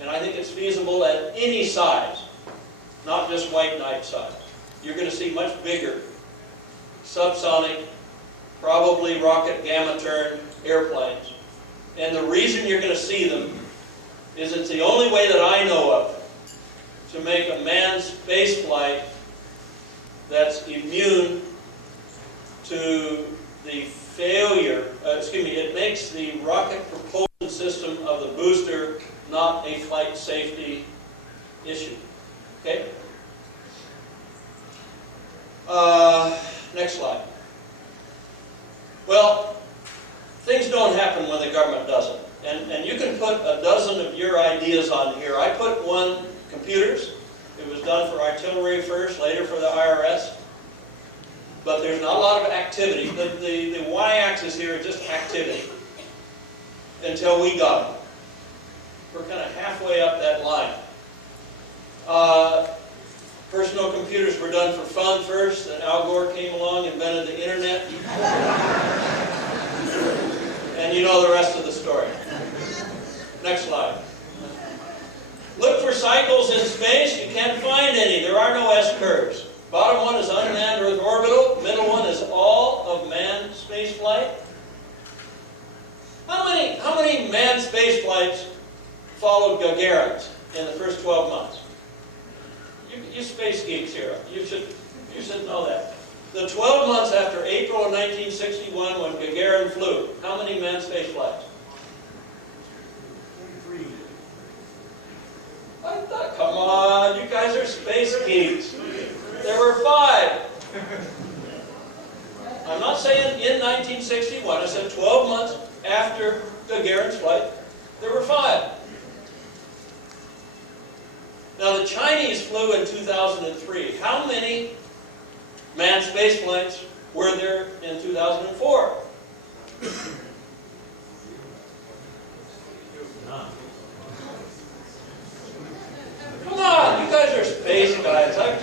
And I think it's feasible at any size, not just White Knight size. You're going to see much bigger subsonic, probably rocket gamma turn airplanes. And the reason you're going to see them is it's the only way that I know of to make a manned space flight that's immune to the failure, it makes the rocket propulsion system of the booster not a flight safety issue. Okay? Next slide. Well, things don't happen when the government doesn't. And you can put a dozen of your ideas on here. I put one, computers. It was done for artillery first, later for the IRS. But there's not a lot of activity. The y-axis here is just activity until we got them. We're kind of halfway up that line. Personal computers were done for fun first, then Al Gore came along and invented the internet. And you know the rest of the story. Next slide. Look for cycles in space. You can't find any. There are no S-curves. Bottom one is unmanned Earth orbital. Middle one is all of manned space flight. How many manned space flights followed Gagarin's in the first 12 months? You space geeks here, you should know that. The 12 months after April of 1961 when Gagarin flew, how many manned space flights? 23. Come on, you guys are space geeks. There were 5. I'm not saying in 1961, I said 12 months after Gagarin's flight, there were 5. Now the Chinese flew in 2003. How many manned space flights were there in 2004? Come on, you guys are space guys. I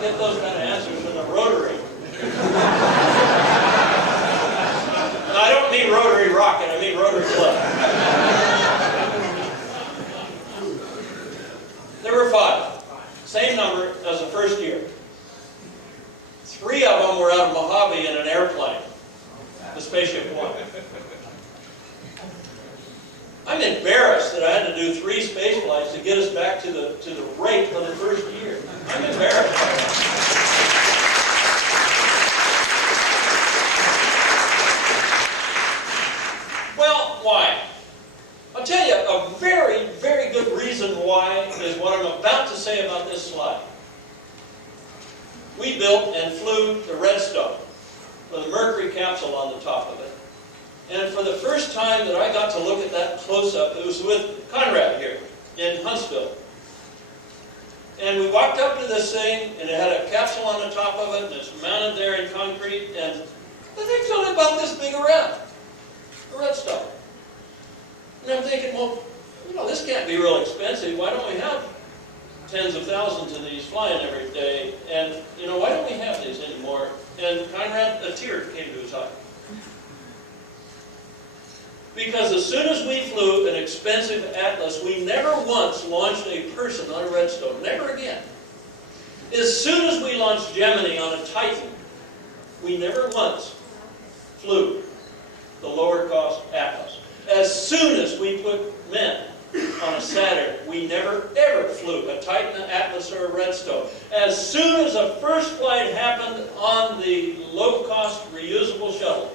get those kind of answers from the Rotary. And I don't mean Rotary Rocket, I mean Rotary Club. There were 5. Same number as the first year. 3 of them were out of Mojave in an airplane. The Spaceship One. I'm embarrassed that I had to do 3 space flights to get us back to the rate of the first year. I'm embarrassed by that. Well, why? I'll tell you a very, very good reason why is what I'm about to say about this slide. We built and flew the Redstone with a mercury capsule on the top of it. And for the first time that I got to look at that close-up, it was with Konrad here in Huntsville. And we walked up to this thing, and it had a capsule on the top of it, and it's mounted there in concrete, and the thing's only about this big around, the Redstone. And I'm thinking, well, you know, this can't be real expensive. Why don't we have tens of thousands of these flying every day? And, you know, why don't we have these anymore? And Konrad, a tear came to his eye. Because as soon as we flew an expensive Atlas, we never once launched a person on a Redstone. Never again. As soon as we launched Gemini on a Titan, we never once flew the lower cost Atlas. As soon as we put men on a Saturn, we never ever flew a Titan, an Atlas, or a Redstone. As soon as a first flight happened on the low-cost reusable shuttle,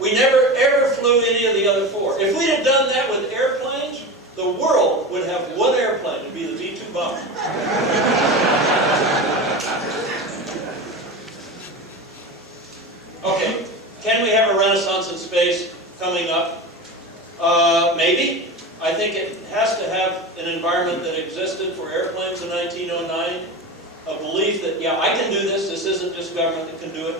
we never ever flew any of the other 4. If we'd have done that with airplanes, the world would have one airplane. It would be the V-2 bomber. Okay, can we have a renaissance in space coming up? Maybe. I think it has to have an environment that existed for airplanes in 1909. A belief that, yeah, I can do this. This isn't just government that can do it.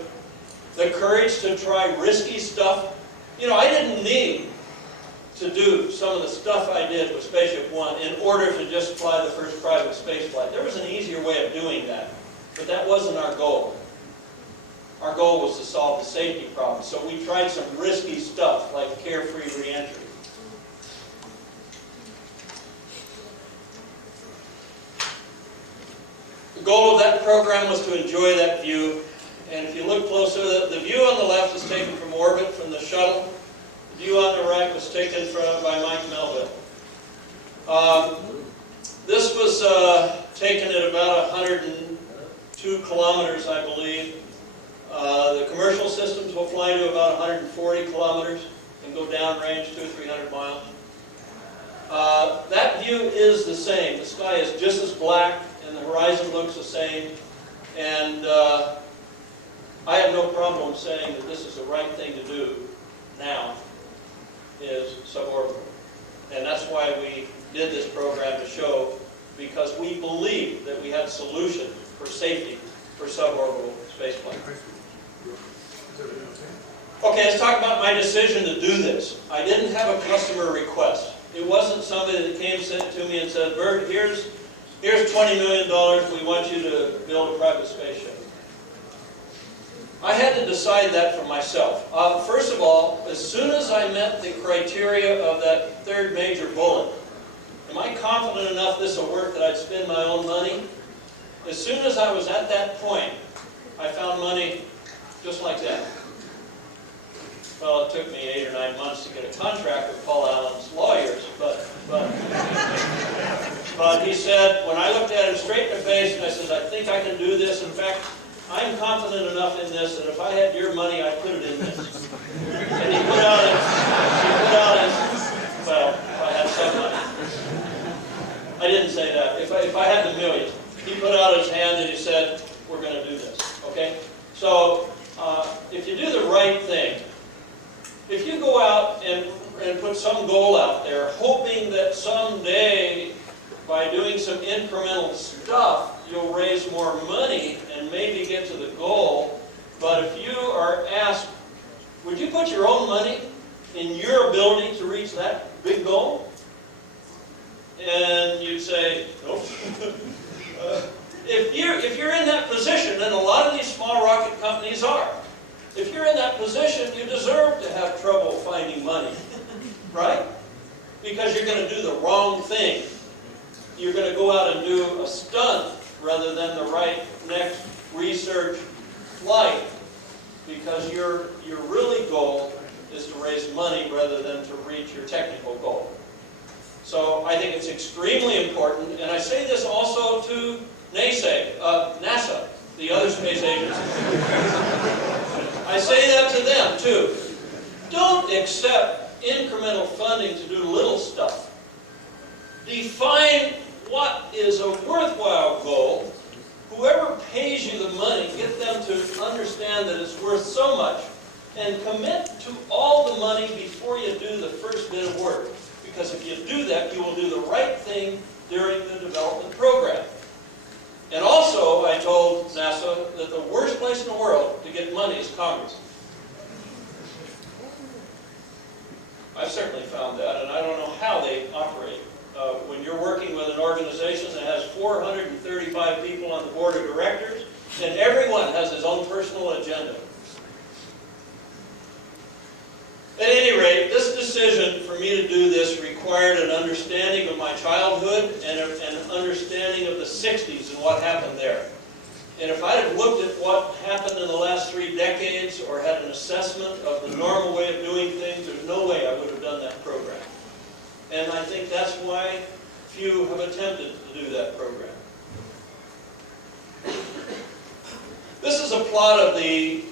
The courage to try risky stuff. You know, I didn't need to do some of the stuff I did with Spaceship One in order to just fly the first private space flight. There was an easier way of doing that, but that wasn't our goal. Our goal was to solve the safety problem, so we tried some risky stuff like carefree reentry. The goal of that program was to enjoy that view. And if you look closer, the view on the left is taken from orbit, from the shuttle. The view on the right was taken by Mike Melville. This was taken at about 102 kilometers, I believe. The commercial systems will fly to about 140 kilometers and go downrange 200 or 300 miles. That view is the same. The sky is just as black, and the horizon looks the same. And I have no problem saying that this is the right thing to do now, is suborbital. And that's why we did this program to show, because we believed that we had solutions for safety for suborbital spaceflight. Okay, let's talk about my decision to do this. I didn't have a customer request. It wasn't somebody that came to me and said, Burt, here's here's $20 million, we want you to build a private spaceship. I had to decide that for myself. First of all, as soon as I met the criteria of that third major bullet, am I confident enough this will work that I'd spend my own money? As soon as I was at that point, I found money just like that. Well, it took me 8 or 9 months to get a contract with Paul Allen's lawyers, but he said, when I looked at him straight in the face, and I said, I think I can do this. In fact, I'm confident enough in this that if I had your money, I'd put it in this. And he put out his, well, if I had some money. I didn't say that. If I had the millions. He put out his hand and he said, we're going to do this. Okay? So, if you do the right thing, if you go out and put some goal out there, hoping that someday, by doing some incremental stuff, you'll raise more money and maybe get to the goal, but if you are asked, would you put your own money in your ability to reach that big goal? And you'd say, nope. If you're in that position, and a lot of these small rocket companies are, if you're in that position, you deserve to have trouble finding money, right? Because you're going to do the wrong thing. You're going to go out and do a stunt rather than the right next research flight, because your really goal is to raise money rather than to reach your technical goal. So I think it's extremely important, and I say this also to NASA, the other space agency. I say that to them too. Don't accept incremental funding to do little stuff. Define what is a worthwhile goal. Whoever pays you the money, get them to understand that it's worth so much, and commit to all the money before you do the first bit of work. Because if you do that, you will do the right thing during the development program. And also, I told NASA that the worst place in the world to get money is Congress. I've certainly found that, and I don't know how they operate. When you're working with an organization that has 435 people on the board of directors, and everyone has his own personal agenda. At any rate, this decision for me to do this required an understanding of my childhood and an understanding of the 60s and what happened there. And if I'd have looked at what happened in the last 3 decades or had an assessment of the normal way of doing things, there's no way I would have done that program. And I think that's why few have attempted to do that program. This is a plot of the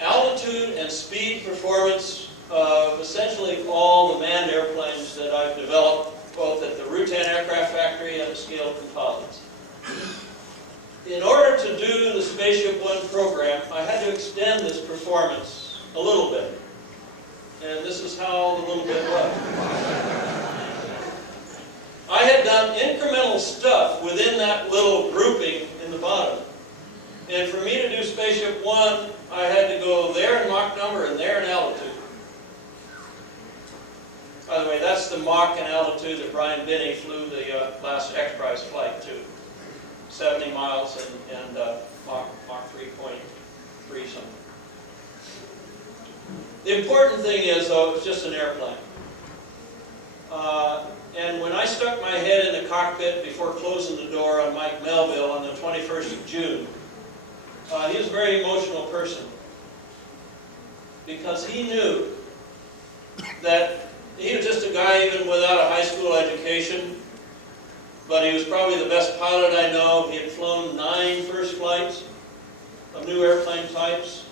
altitude and speed performance of essentially all the manned airplanes that I've developed, both at the Rutan aircraft factory and the Scale Composites. In order to do the Spaceship One program, I had to extend this performance a little bit. And this is how the little bit was. I had done incremental stuff within that little grouping in the bottom. And for me to do Spaceship One, I had to go there in Mach number and there in altitude. By the way, that's the Mach and altitude that Brian Binney flew the last X Prize flight to. 70 miles and Mach 3.3 something. The important thing is, though, it's just an airplane. And when I stuck my head in the cockpit before closing the door on Mike Melville on the 21st of June, he was a very emotional person. Because he knew that he was just a guy even without a high school education, but he was probably the best pilot I know. He had flown 9 first flights of new airplane types.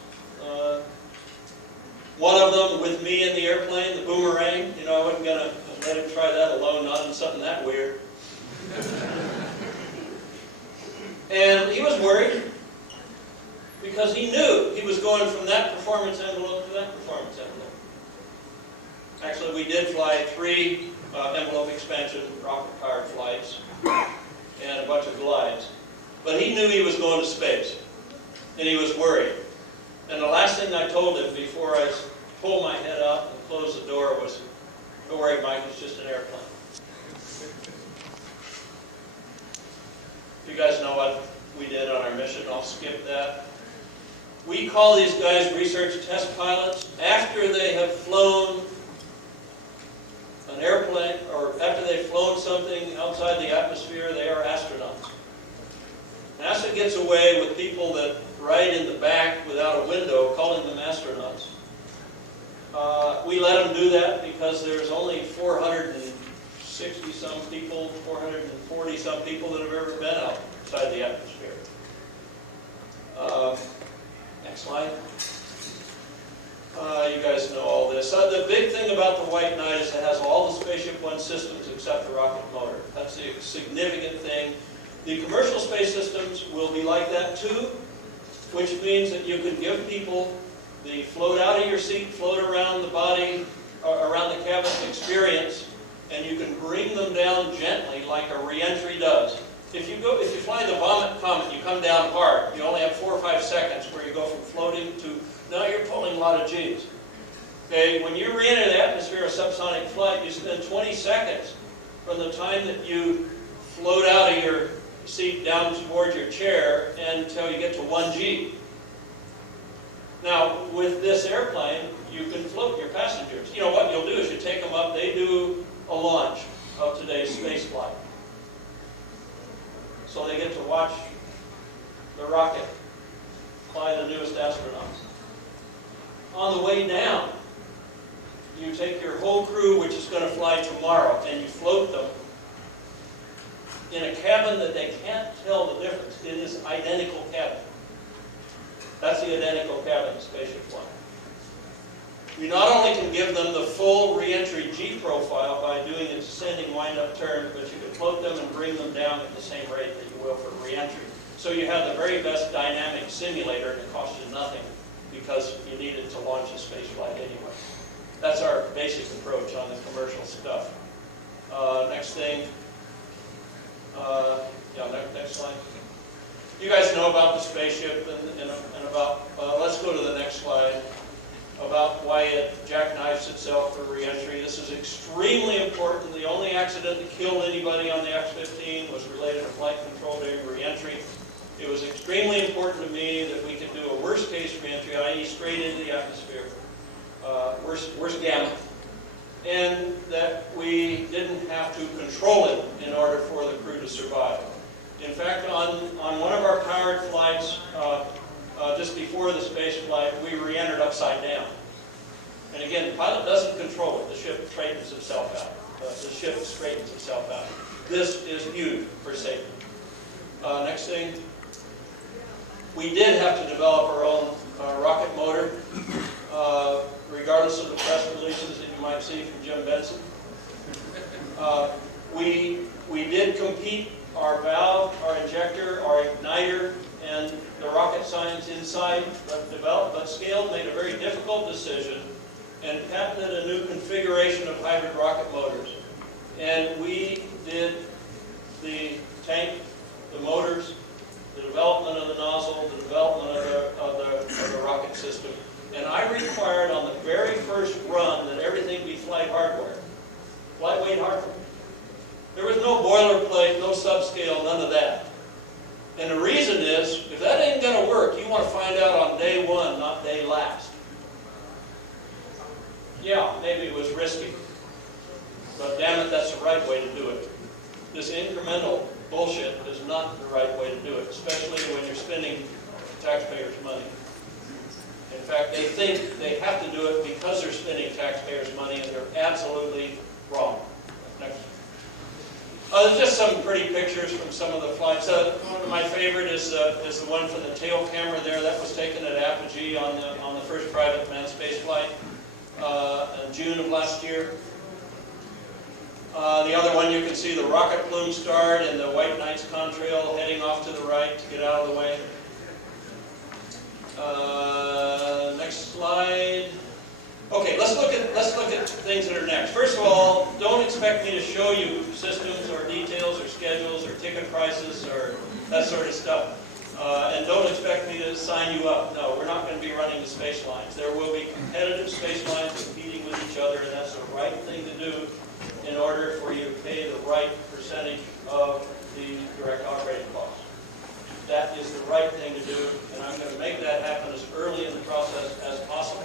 One of them with me in the airplane, the Boomerang. You know, I wasn't going to let him try that alone, not in something that weird. And he was worried because he knew he was going from that performance envelope to that performance envelope. Actually, we did fly 3 envelope expansion rocket-powered flights and a bunch of glides. But he knew he was going to space, and he was worried. And the last thing I told him before I pulled my head up and closed the door was, "Don't worry, Mike, it's just an airplane." You guys know what we did on our mission. I'll skip that. We call these guys research test pilots. After they have flown an airplane, or after they've flown something outside the atmosphere, they are astronauts. NASA gets away with people that ride in the back without a window, calling them astronauts. We let them do that because there's only 460-some people, 440-some people that have ever been outside the atmosphere. Next slide. You guys know all this. The big thing about the White Knight is it has all the Spaceship One systems except the rocket motor. That's the significant thing. The commercial space systems will be like that too, which means that you can give people the float out of your seat, float around the body, around the cabin experience, and you can bring them down gently like a re-entry does. If you fly the Vomit Comet, you come down hard. You only have 4 or 5 seconds where you go from floating to, now you're pulling a lot of G's. Okay, when you re-enter the atmosphere of subsonic flight, you spend 20 seconds from the time that you float out of your seat down towards your chair until you get to 1G. Now, with this airplane, you can float your passengers. You know what you'll do is you take them up, they do a launch of today's space flight. So they get to watch the rocket fly the newest astronauts. On the way down, you take your whole crew, which is going to fly tomorrow, and you float them in a cabin that they can't tell the difference. It is identical cabin. That's the identical cabin of Spaceship One. We not only can give them the full re-entry G profile by doing a descending wind-up turn, but you can float them and bring them down at the same rate that you will for re-entry. So you have the very best dynamic simulator, and it costs you nothing because you need it to launch a space flight anyway. That's our basic approach on the commercial stuff. Next thing. Next slide. You guys know about the spaceship and about, let's go to the next slide, about why it jackknifes itself for re-entry. This is extremely important. The only accident that killed anybody on the X-15 was related to flight control during re-entry. It was extremely important to me that we could do a worst-case re-entry, i.e. straight into the atmosphere, worst gamma, and that we didn't have to control it in order for the crew to survive. In fact, on one of our powered flights, just before the space flight, we re-entered upside down. And again, the pilot doesn't control it. The ship straightens itself out. This is huge for safety. Next thing. We did have to develop our own rocket motor, regardless of the press releases that you might see from Jim Benson. We did compete our valve, our injector, our igniter, and the rocket science inside, but Scale made a very difficult decision and patented a new configuration of hybrid rocket motors. And we did the tank, the motors, the development of the nozzle, the development of the rocket system. And I required on the very first run that everything be flight hardware, lightweight hardware. There was no boilerplate, no subscale, none of that. And the reason is, if that ain't going to work, you want to find out on day one, not day last. Yeah, maybe it was risky, but damn it, that's the right way to do it. This incremental bullshit is not the right way to do it, especially when you're spending taxpayers' money. In fact, they think they have to do it because they're spending taxpayers' money, and they're absolutely wrong. Next. There's just some pretty pictures from some of the flights. One of my favorite is the one from the tail camera there. That was taken at Apogee on the first private manned space flight in June of last year. The other one, you can see the rocket plume start and the White Knight's contrail heading off to the right to get out of the way. Next slide. Okay, let's look at things that are next. First of all, don't expect me to show you systems or details or schedules or ticket prices or that sort of stuff. And don't expect me to sign you up. No, we're not going to be running the space lines. There will be competitive space lines competing with each other, and that's the right thing to do in order for you to pay the right percentage of the direct operating costs. that is the right thing to do, and I'm going to make that happen as early in the process as possible.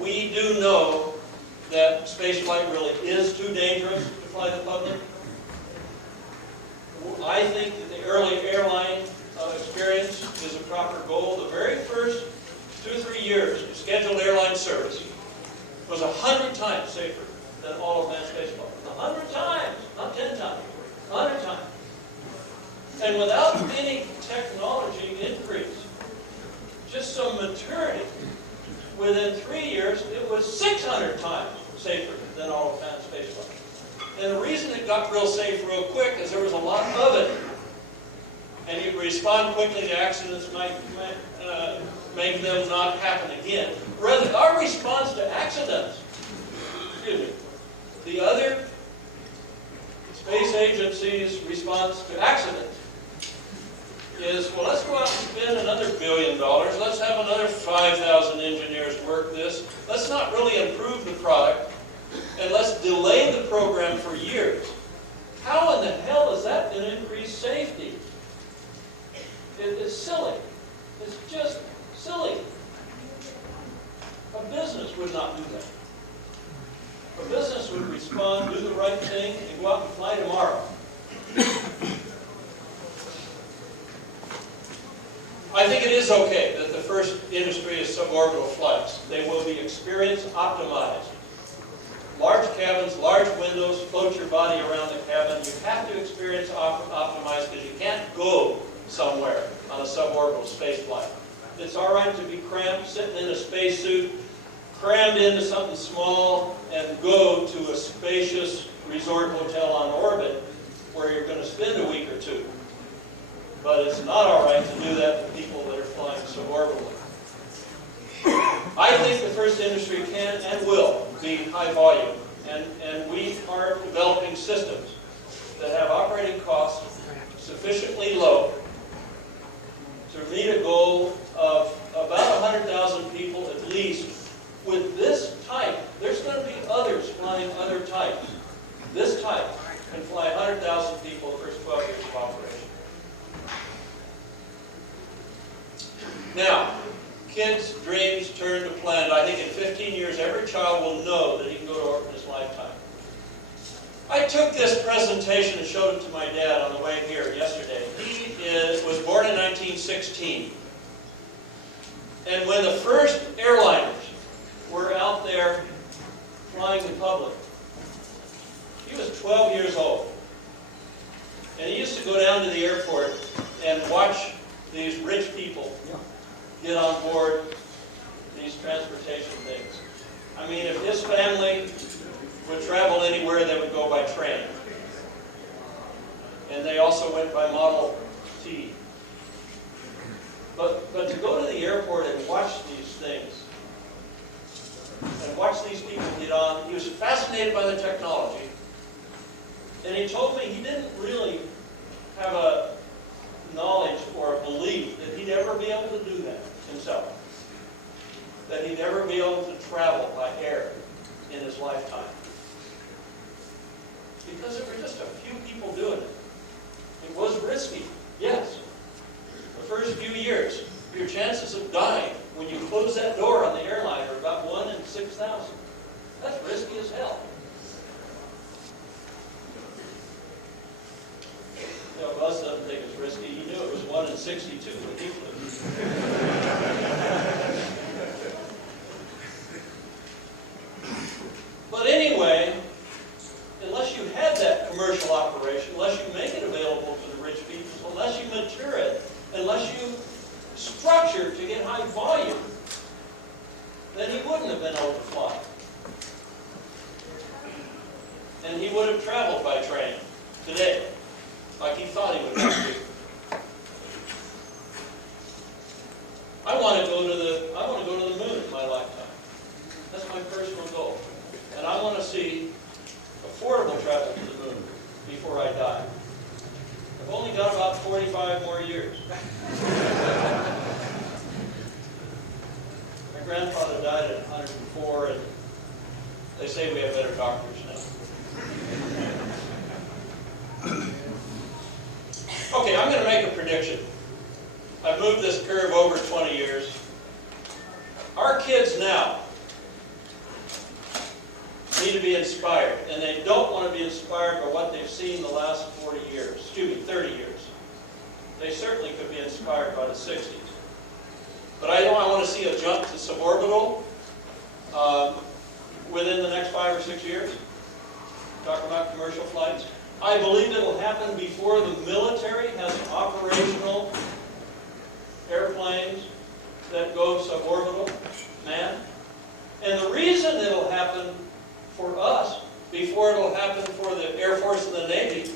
We do know that spaceflight really is too dangerous to fly the public. I think that the early airline experience is a proper goal. The very first 2 or 3 years of scheduled airline service was 100 times safer than all of manned spaceflight. 100 times, not 10 times, 100 times. And without any technology increase, just some maturity, within 3 years, it was 600 times safer than all of manned spaceflight. And the reason it got real safe real quick is there was a lot of it. And you respond quickly to accidents, might make them not happen again. Rather, our response to accidents, the other space agencies' response to accidents is, well, let's go out and spend another $1 billion. Let's have another 5,000 engineers work this. Let's not really improve the product, and let's delay the program for years. How in the hell is that going to increase safety? It's silly. It's just silly. A business would not do that. A business would respond, do the right thing, and go out and fly tomorrow. I think it is okay that the first industry is suborbital flights. They will be experience optimized. Large cabins, large windows, float your body around the cabin. You have to experience optimized because you can't go somewhere on a suborbital space flight. It's all right to be cramped, sitting in a spacesuit, crammed into something small, and go to a spacious resort hotel on orbit where you're going to spend a week or 2. But it's not all right to do that to people that are flying suborbitally. I think the first industry can and will be high volume, and we are developing systems that have operating costs sufficiently low to meet a goal of about 100,000 people at least with this type. There's going to be others flying other types. This type can fly 100,000 people the first 12 years of operation. Now, kids' dreams turn to planet. I think in 15 years, every child will know that he can go to orbit in his lifetime. I took this presentation and showed it to my dad on the way here yesterday. He was born in 1916. And when the first airliners were out there flying the public, he was 12 years old. And he used to go down to the airport and watch these rich people get on board these transportation things. I mean, if his family would travel anywhere, they would go by train. And they also went by Model T. But to go to the airport and watch these things, and watch these people get on, he was fascinated by the technology. And he told me he didn't really have a knowledge or a belief that he'd ever be able to do that himself. That he'd ever be able to travel by air in his lifetime. Because there were just a few people doing it. It was risky, yes. The first few years, your chances of dying when you close that door on the airline are about 1 in 6,000. That's risky as hell. You know, Buzz doesn't think it's risky. He knew it was 1 in 62 when he flew. But anyway, unless you had that commercial operation, unless you make it available to the rich people, unless you mature it, unless you structure to get high volume, then he wouldn't have been able to fly. And he would have traveled by train today, like he thought he would have to. I want to go to the moon in my lifetime. That's my personal goal. And I want to see affordable travel to the moon before I die. I've only got about 45 more years. My grandfather died at 104, and they say we have better doctors now. Okay, I'm going move this curve over 20 years. Our kids now need to be inspired, and they don't want to be inspired by what they've seen the last 30 years. They certainly could be inspired by the 60s. But I want to see a jump to suborbital within the next 5 or 6 years. Talking about commercial flights. I believe it'll happen before the military has operational airplanes that go suborbital, manned. And the reason it'll happen for us before it'll happen for the Air Force and the Navy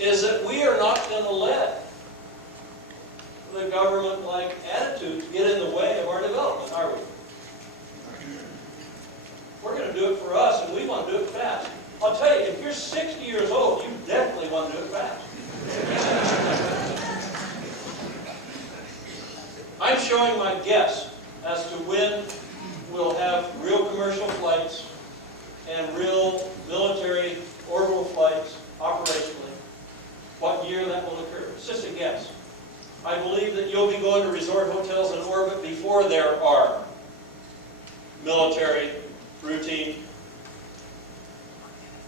is that we are not going to let the government-like attitudes get in the way of our development, are we? We're going to do it for us, and we want to do it fast. I'll tell you, if you're 60 years old, you definitely want to do it fast. I'm showing my guess as to when we'll have real commercial flights and real military orbital flights operationally. What year that will occur. It's just a guess. I believe that you'll be going to resort hotels in orbit before there are military, routine,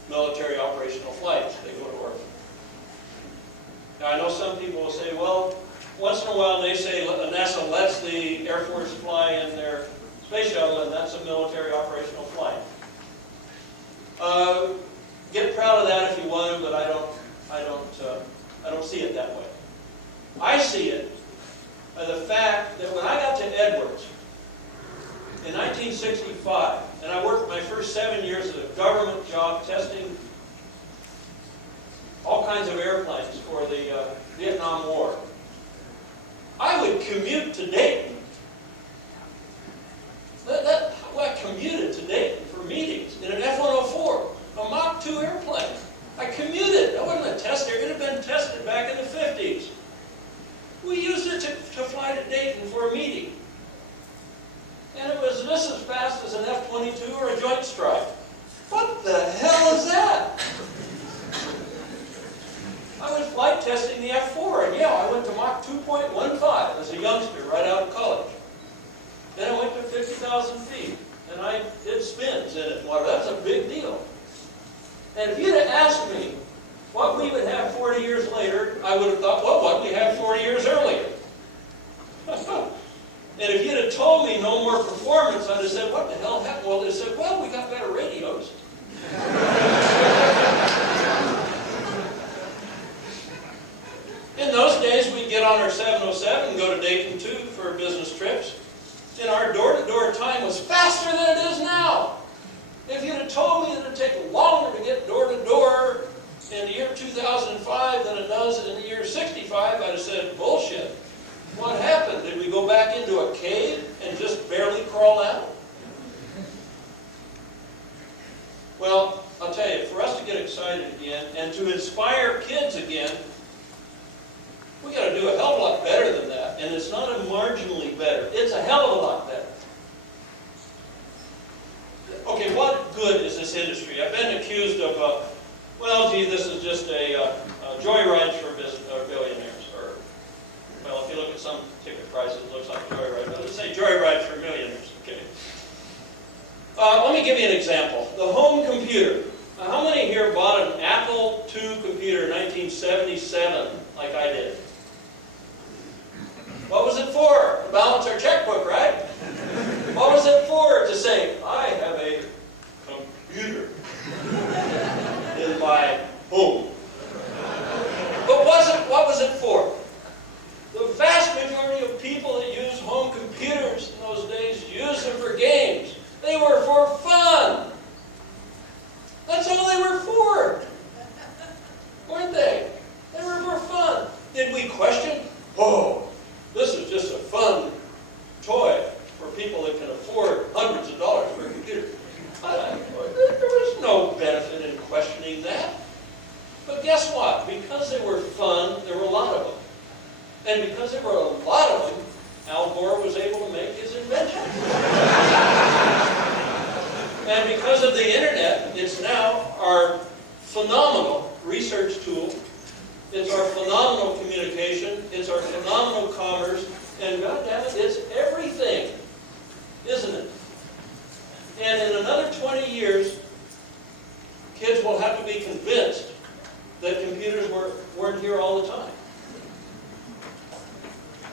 military operational flights. They go to orbit. Now I know some people will say, well, once in a while they say NASA lets the Air Force fly in their space shuttle, and that's a military operational flight. Get proud of that if you want to, but I don't see it that way. I see it by the fact that when I got to Edwards in 1965, and I worked my first 7 years at a government job testing all kinds of airplanes for the Vietnam War, I would commute to Dayton. I commuted to Dayton for meetings in an F-104, a Mach 2 airplane. I commuted. That wasn't a test air. It had been tested back in the 50s. We used it to fly to Dayton for a meeting. And it was just as fast as an F-22 or a Joint Strike. What the hell is that? I was flight testing the F-4, and yeah, I went to Mach 2.15 as a youngster right out of college. Then I went to 50,000 feet, and I did spins in it. Well, that's a big deal. And if you'd have asked me what we would have 40 years later, I would have thought, well, what we had 40 years earlier. And if you'd have told me no more performance, I'd have said, what the hell happened? Well, they said, well, we got better radios. In those days, we'd get on our 707 and go to Dayton 2 for business trips. And our door-to-door time was faster than it is now. If you'd have told me that it would take longer to get door-to-door in the year 2005 than it does in the year 65, I'd have said, bullshit. What happened? Did we go back into a cave and just barely crawl out? Well, I'll tell you, for us to get excited again and to inspire kids again, we got to do a hell of a lot better than that. And it's not a marginally better. It's a hell of a lot better. Okay, what good is this industry? I've been accused of, well, gee, this is just a joyride for billionaires. Or, well, if you look at some ticket prices, it looks like a joyride. But let's say joyride for millionaires, okay? Let me give you an example. The home computer. Now, how many here bought an Apple II computer in 1977 like I did? What was it for? To balance our checkbook, right? What was it for? To say, I have a computer in my home. But what was it for? The vast majority of people that use home computers in those days used them for games. They were for fun. That's all they were for. Weren't they? They were for fun. Did we question? Oh, this is just a fun toy for people that can afford hundreds of dollars for a computer. There was no benefit in questioning that. But guess what? Because they were fun, there were a lot of them. And because there were a lot of them, Al Gore was able to make his invention. And because of the internet, it's now our phenomenal research tool It's our phenomenal communication. It's our phenomenal commerce. And goddammit, it's everything, isn't it? And in another 20 years, kids will have to be convinced that computers weren't here all the time.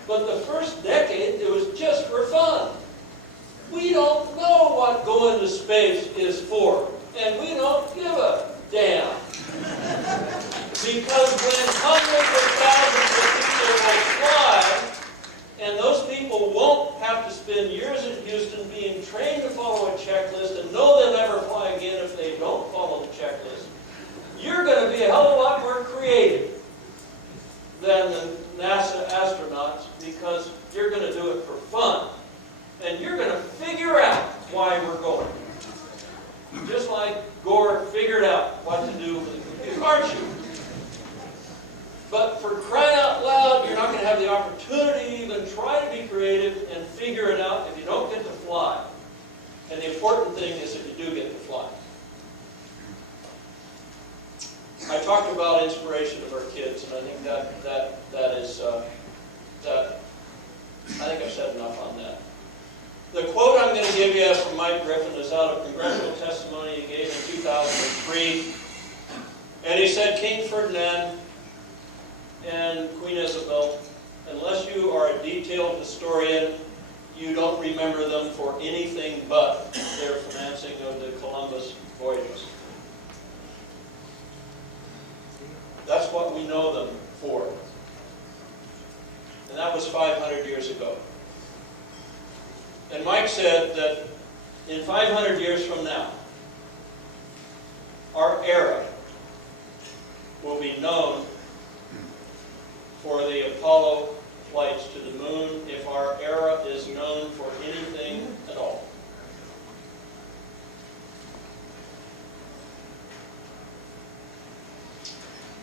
But the first decade, it was just for fun. We don't know what going to space is for, and we don't give a damn. Because when hundreds of thousands of people will fly, and those people won't have to spend years in Houston being trained to follow a checklist and know they'll never fly again if they don't follow the checklist, you're going to be a hell of a lot more creative than the NASA astronauts, because you're going to do it for fun. And you're going to figure out why we're going. Just like Gore figured out what to do with the computer, aren't you? But for crying out loud, you're not going to have the opportunity to even try to be creative and figure it out if you don't get to fly. And the important thing is if you do get to fly. I talked about inspiration of our kids, and I think that is I think I've said enough on that. The quote I'm going to give you from Mike Griffin is out of congressional testimony he gave in 2003. And he said, King Ferdinand and Queen Isabel, unless you are a detailed historian, you don't remember them for anything but their financing of the Columbus voyages. That's what we know them for. And that was 500 years ago. And Mike said that in 500 years from now, our era will be known for the Apollo flights to the moon, if our era is known for anything at all.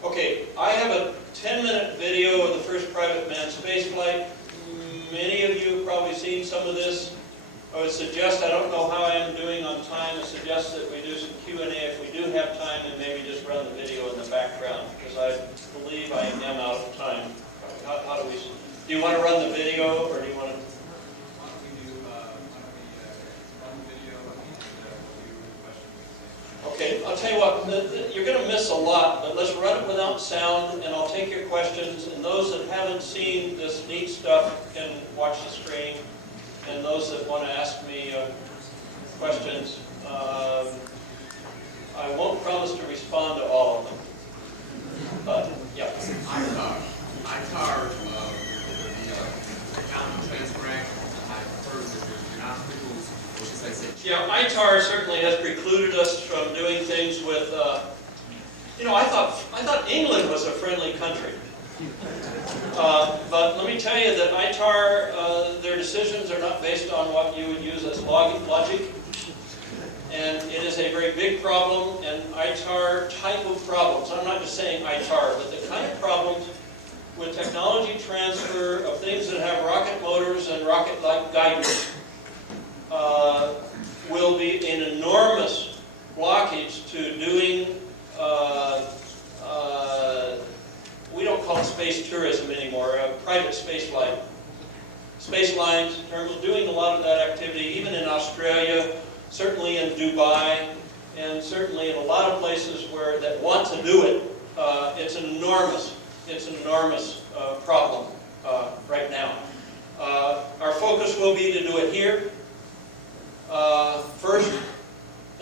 Okay, I have a 10-minute video of the first private manned spaceflight. Many of you have probably seen some of this. I would suggest, I don't know how I am doing on time, I suggest that we do some Q&A if we do have time, and maybe just run the video in the background, because I believe I am out of time. How do we, do you want to run the video, or do you want to? Why don't we run the video and we'll do questions? Okay, I'll tell you what, you're going to miss a lot, but let's run it without sound, and I'll take your questions, and those that haven't seen this neat stuff can watch the screen. And those that want to ask me questions, I won't promise to respond to all of them. But, yeah. ITAR, the Technology Transfer Act, I've heard that there's obstacles, or should I say? Yeah, ITAR certainly has precluded us from doing things with, you know, I thought England was a friendly country. But let me tell you that ITAR, their decisions are not based on what you would use as logic. And it is a very big problem, and ITAR type of problems. I'm not just saying ITAR, but the kind of problems with technology transfer of things that have rocket motors and rocket-like guidance will be an enormous blockage to doing we don't call it space tourism anymore, private space flight. Space lines, in terms of doing a lot of that activity, even in Australia, certainly in Dubai, and certainly in a lot of places where that want to do it. It's an enormous problem right now. Our focus will be to do it here first,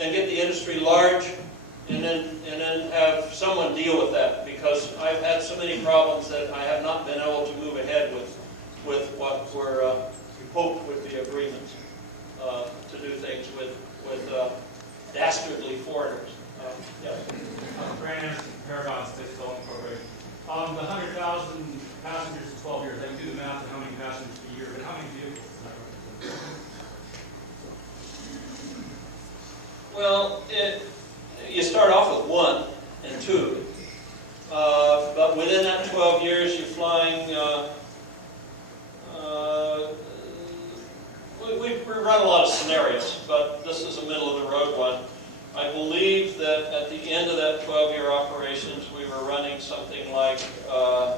and get the industry large, and then have someone deal with that, because I've had so many problems that I have not been able to move ahead with what we hoped would be agreements to do things with dastardly foreigners. Yes. Brandon, Paragon Space Development Corporation. The 100,000 passengers in 12 years, I can do the math of how many passengers a year, but how many vehicles does that represent? Well, you start off with 1 and 2, but within that 12 years, you're flying. We run a lot of scenarios, but this is a middle of the road one. I believe that at the end of that 12-year operations, we were running something like, I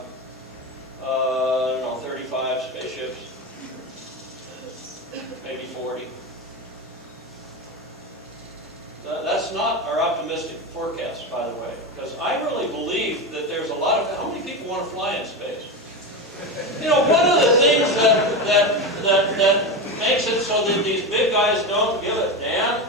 don't know, 35 spaceships, maybe 40. That's not our optimistic forecast, by the way, because I really believe that there's a lot of, how many people want to fly in space? You know, one of the things that makes it so that these big guys don't give a damn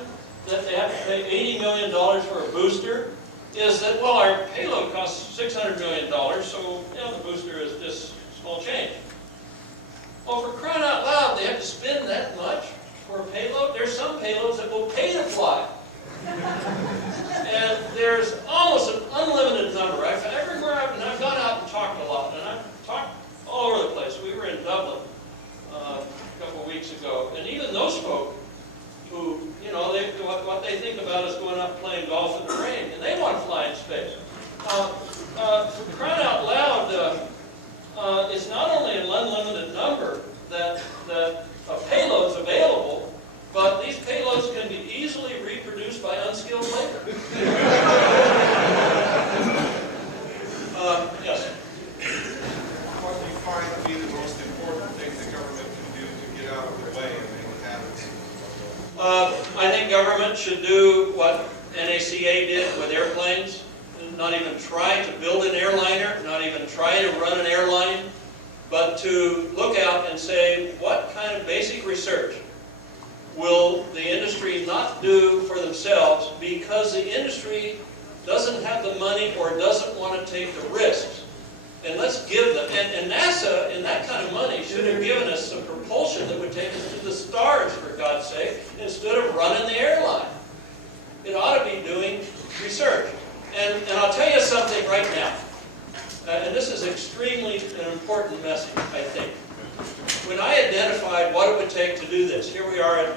that they have to pay $80 million for a booster is that, well, our payload costs $600 million, so, you know, the booster is just small change. Well, for crying out loud, they have to spend that much for a payload? There's some payloads that will pay to fly. And there's almost an unlimited number. Everywhere I've gone out and talked a lot, and I've talked all over the place. We were in Dublin a couple of weeks ago, and even those folk who, you know, what they think about is going out and playing golf in the rain, and they want to fly in space. For crying out loud, it's not only an unlimited number that of payloads available, but these payloads can be easily reproduced by unskilled labor. Yes? What do you find to be the most important thing the government can do to get out of the way and make it happen? I think government should do what NACA did with airplanes, not even try to build an airliner, not even try to run an airline, but to look out and say, what kind of basic research will the industry not do for themselves because the industry doesn't have the money or doesn't want to take the risks. And let's give them, and NASA, in that kind of money, should have given us some propulsion that would take us to the stars, for God's sake, instead of running the airline. It ought to be doing research. And I'll tell you something right now, and this is extremely an important message, I think. When I identified what it would take to do this, here we are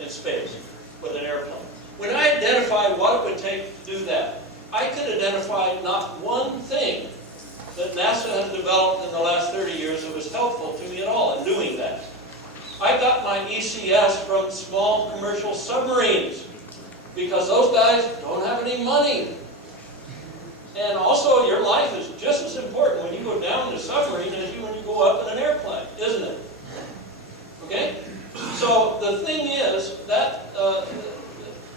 in space with an airplane. When I identified what it would take to do that, I could identify not one thing that NASA has developed in the last 30 years that was helpful to me at all in doing that. I got my ECS from small commercial submarines because those guys don't have any money. And also, your life is just as important when you go down in a submarine as when you go up in an airplane, isn't it? Okay? So the thing is that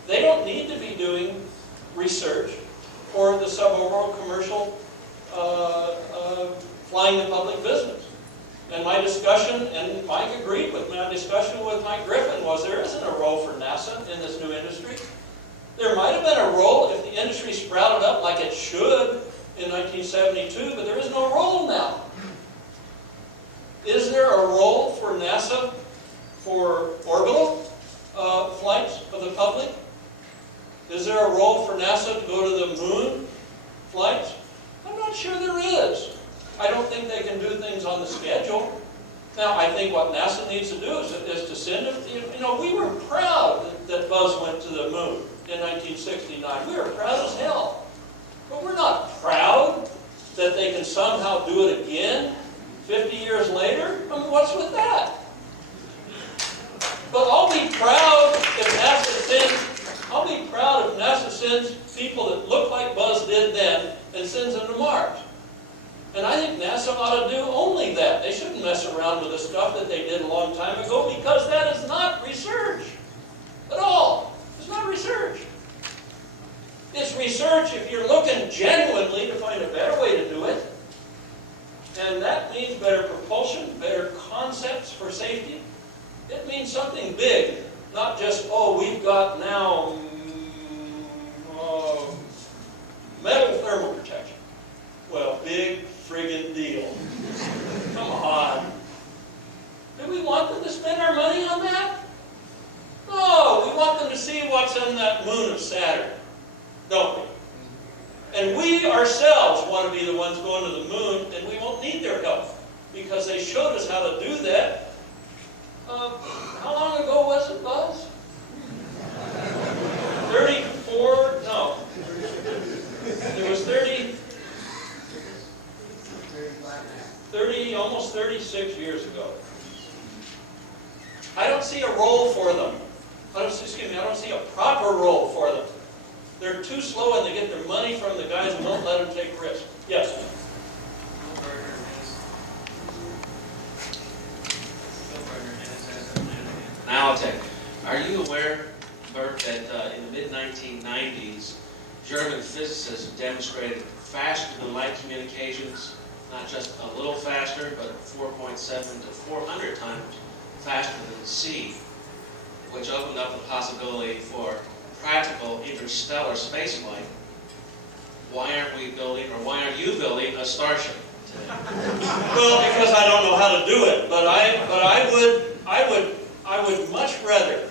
they don't need to be doing research for the suborbital commercial flying the public business. And my discussion, and Mike agreed with me, my discussion with Mike Griffin was there isn't a role for NASA in this new industry. There might have been a role if the industry sprouted up like it should in 1972, but there is no role now. Is there a role for NASA for orbital flights of the public? Is there a role for NASA to go to the moon flights? I'm not sure there is. I don't think they can do things on the schedule. Now, I think what NASA needs to do is to send them, you know, we were proud that Buzz went to the moon in 1969. We were proud as hell. But we're not proud that they can somehow do it again 50 years later. I mean, what's with that? But I'll be proud if NASA sends people that look like Buzz did then and sends them to Mars. And I think NASA ought to do only that. They shouldn't mess around with the stuff that they did a long time ago because that is not research at all. It's not research. It's research if you're looking genuinely to find a better way to do it. And that means better propulsion, better concepts for safety. It means something big, not just, oh, we've got now metal thermal protection. Well, big friggin' deal. Come on. Do we want them to spend our money on that? No, we want them to see what's in that moon of Saturn, don't we? And we ourselves want to be the ones going to the moon, and we won't need their help because they showed us how to do that. How long ago was it, Buzz? 34? No. It was almost 36 years ago. I don't see a role for them. I don't see a proper role for them They're too slow and they get their money from the guys who won't let them take risks. Yes? Now I'll take it. Are you aware, Burt, that in the mid-1990s, German physicists demonstrated faster than light communications, not just a little faster, but 4.7 to 400 times faster than C, which opened up the possibility for practical interstellar spaceflight. Why aren't we building, or why aren't you building a Starship today? Well, because I don't know how to do it, but I would much rather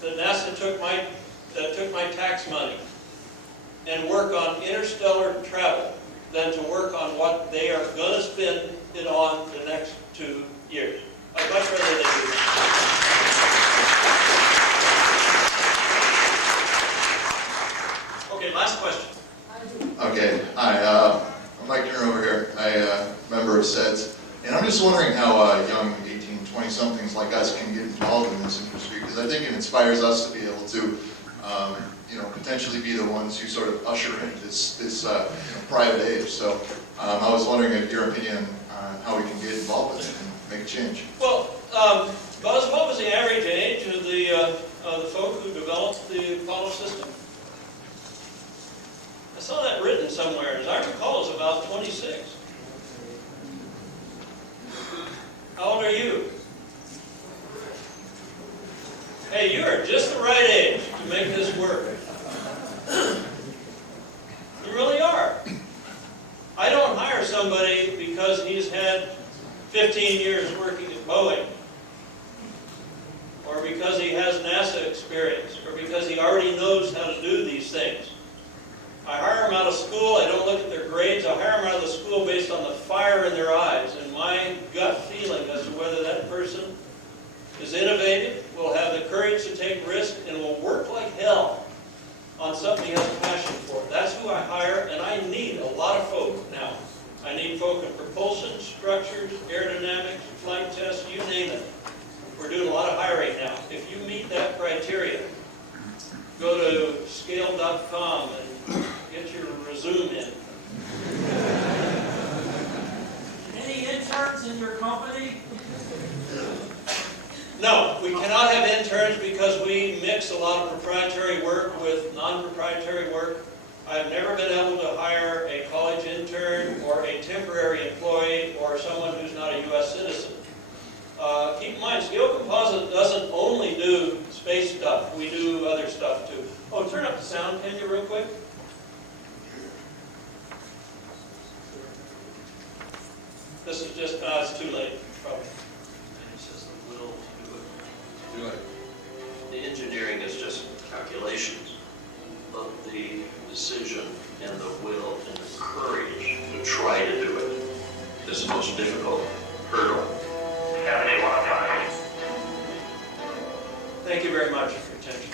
that NASA took my tax money and work on interstellar travel than to work on what they are going to spend it on the next 2 years. I'd much rather they do that. Okay, last question. Okay, hi, I'm Mike Turner over here. I'm a member of SEDS, and I'm just wondering how young 18, 20-somethings like us can get involved in this industry, because I think it inspires us to be able to, potentially be the ones who sort of usher in this private age. So I was wondering if your opinion on how we can get involved with it and make a change. Well, Buzz, what was the average age of the folk who developed the Apollo system? I saw that written somewhere. As I recall, it was about 26. How old are you? Hey, you are just the right age to make this work. You really are. I don't hire somebody because he's had 15 years working at Boeing, or because he has NASA experience, or because he already knows how to do these things. I hire them out of school. I don't look at their grades. I hire them out of the school based on the fire in their eyes and my gut feeling as to whether that person is innovative, will have the courage to take risks, and will work like hell on something he has a passion for. That's who I hire, and I need a lot of folk now. I need folk in propulsion, structures, aerodynamics, flight tests, you name it. We're doing a lot of hiring now. If you meet that criteria, go to scale.com and get your resume in. Any interns in your company? No, we cannot have interns because we mix a lot of proprietary work with non-proprietary work. I've never been able to hire a college intern or a temporary employee or someone who's not a U.S. citizen. Keep in mind, Scale Composite doesn't only do space stuff. We do other stuff too. Oh, turn up the sound, can you, real quick? This is just, it's too late, probably. And it says the will to do it. The engineering is just calculations, but the decision and the will and the courage to try to do it is the most difficult hurdle. 7105. Thank you very much for your attention.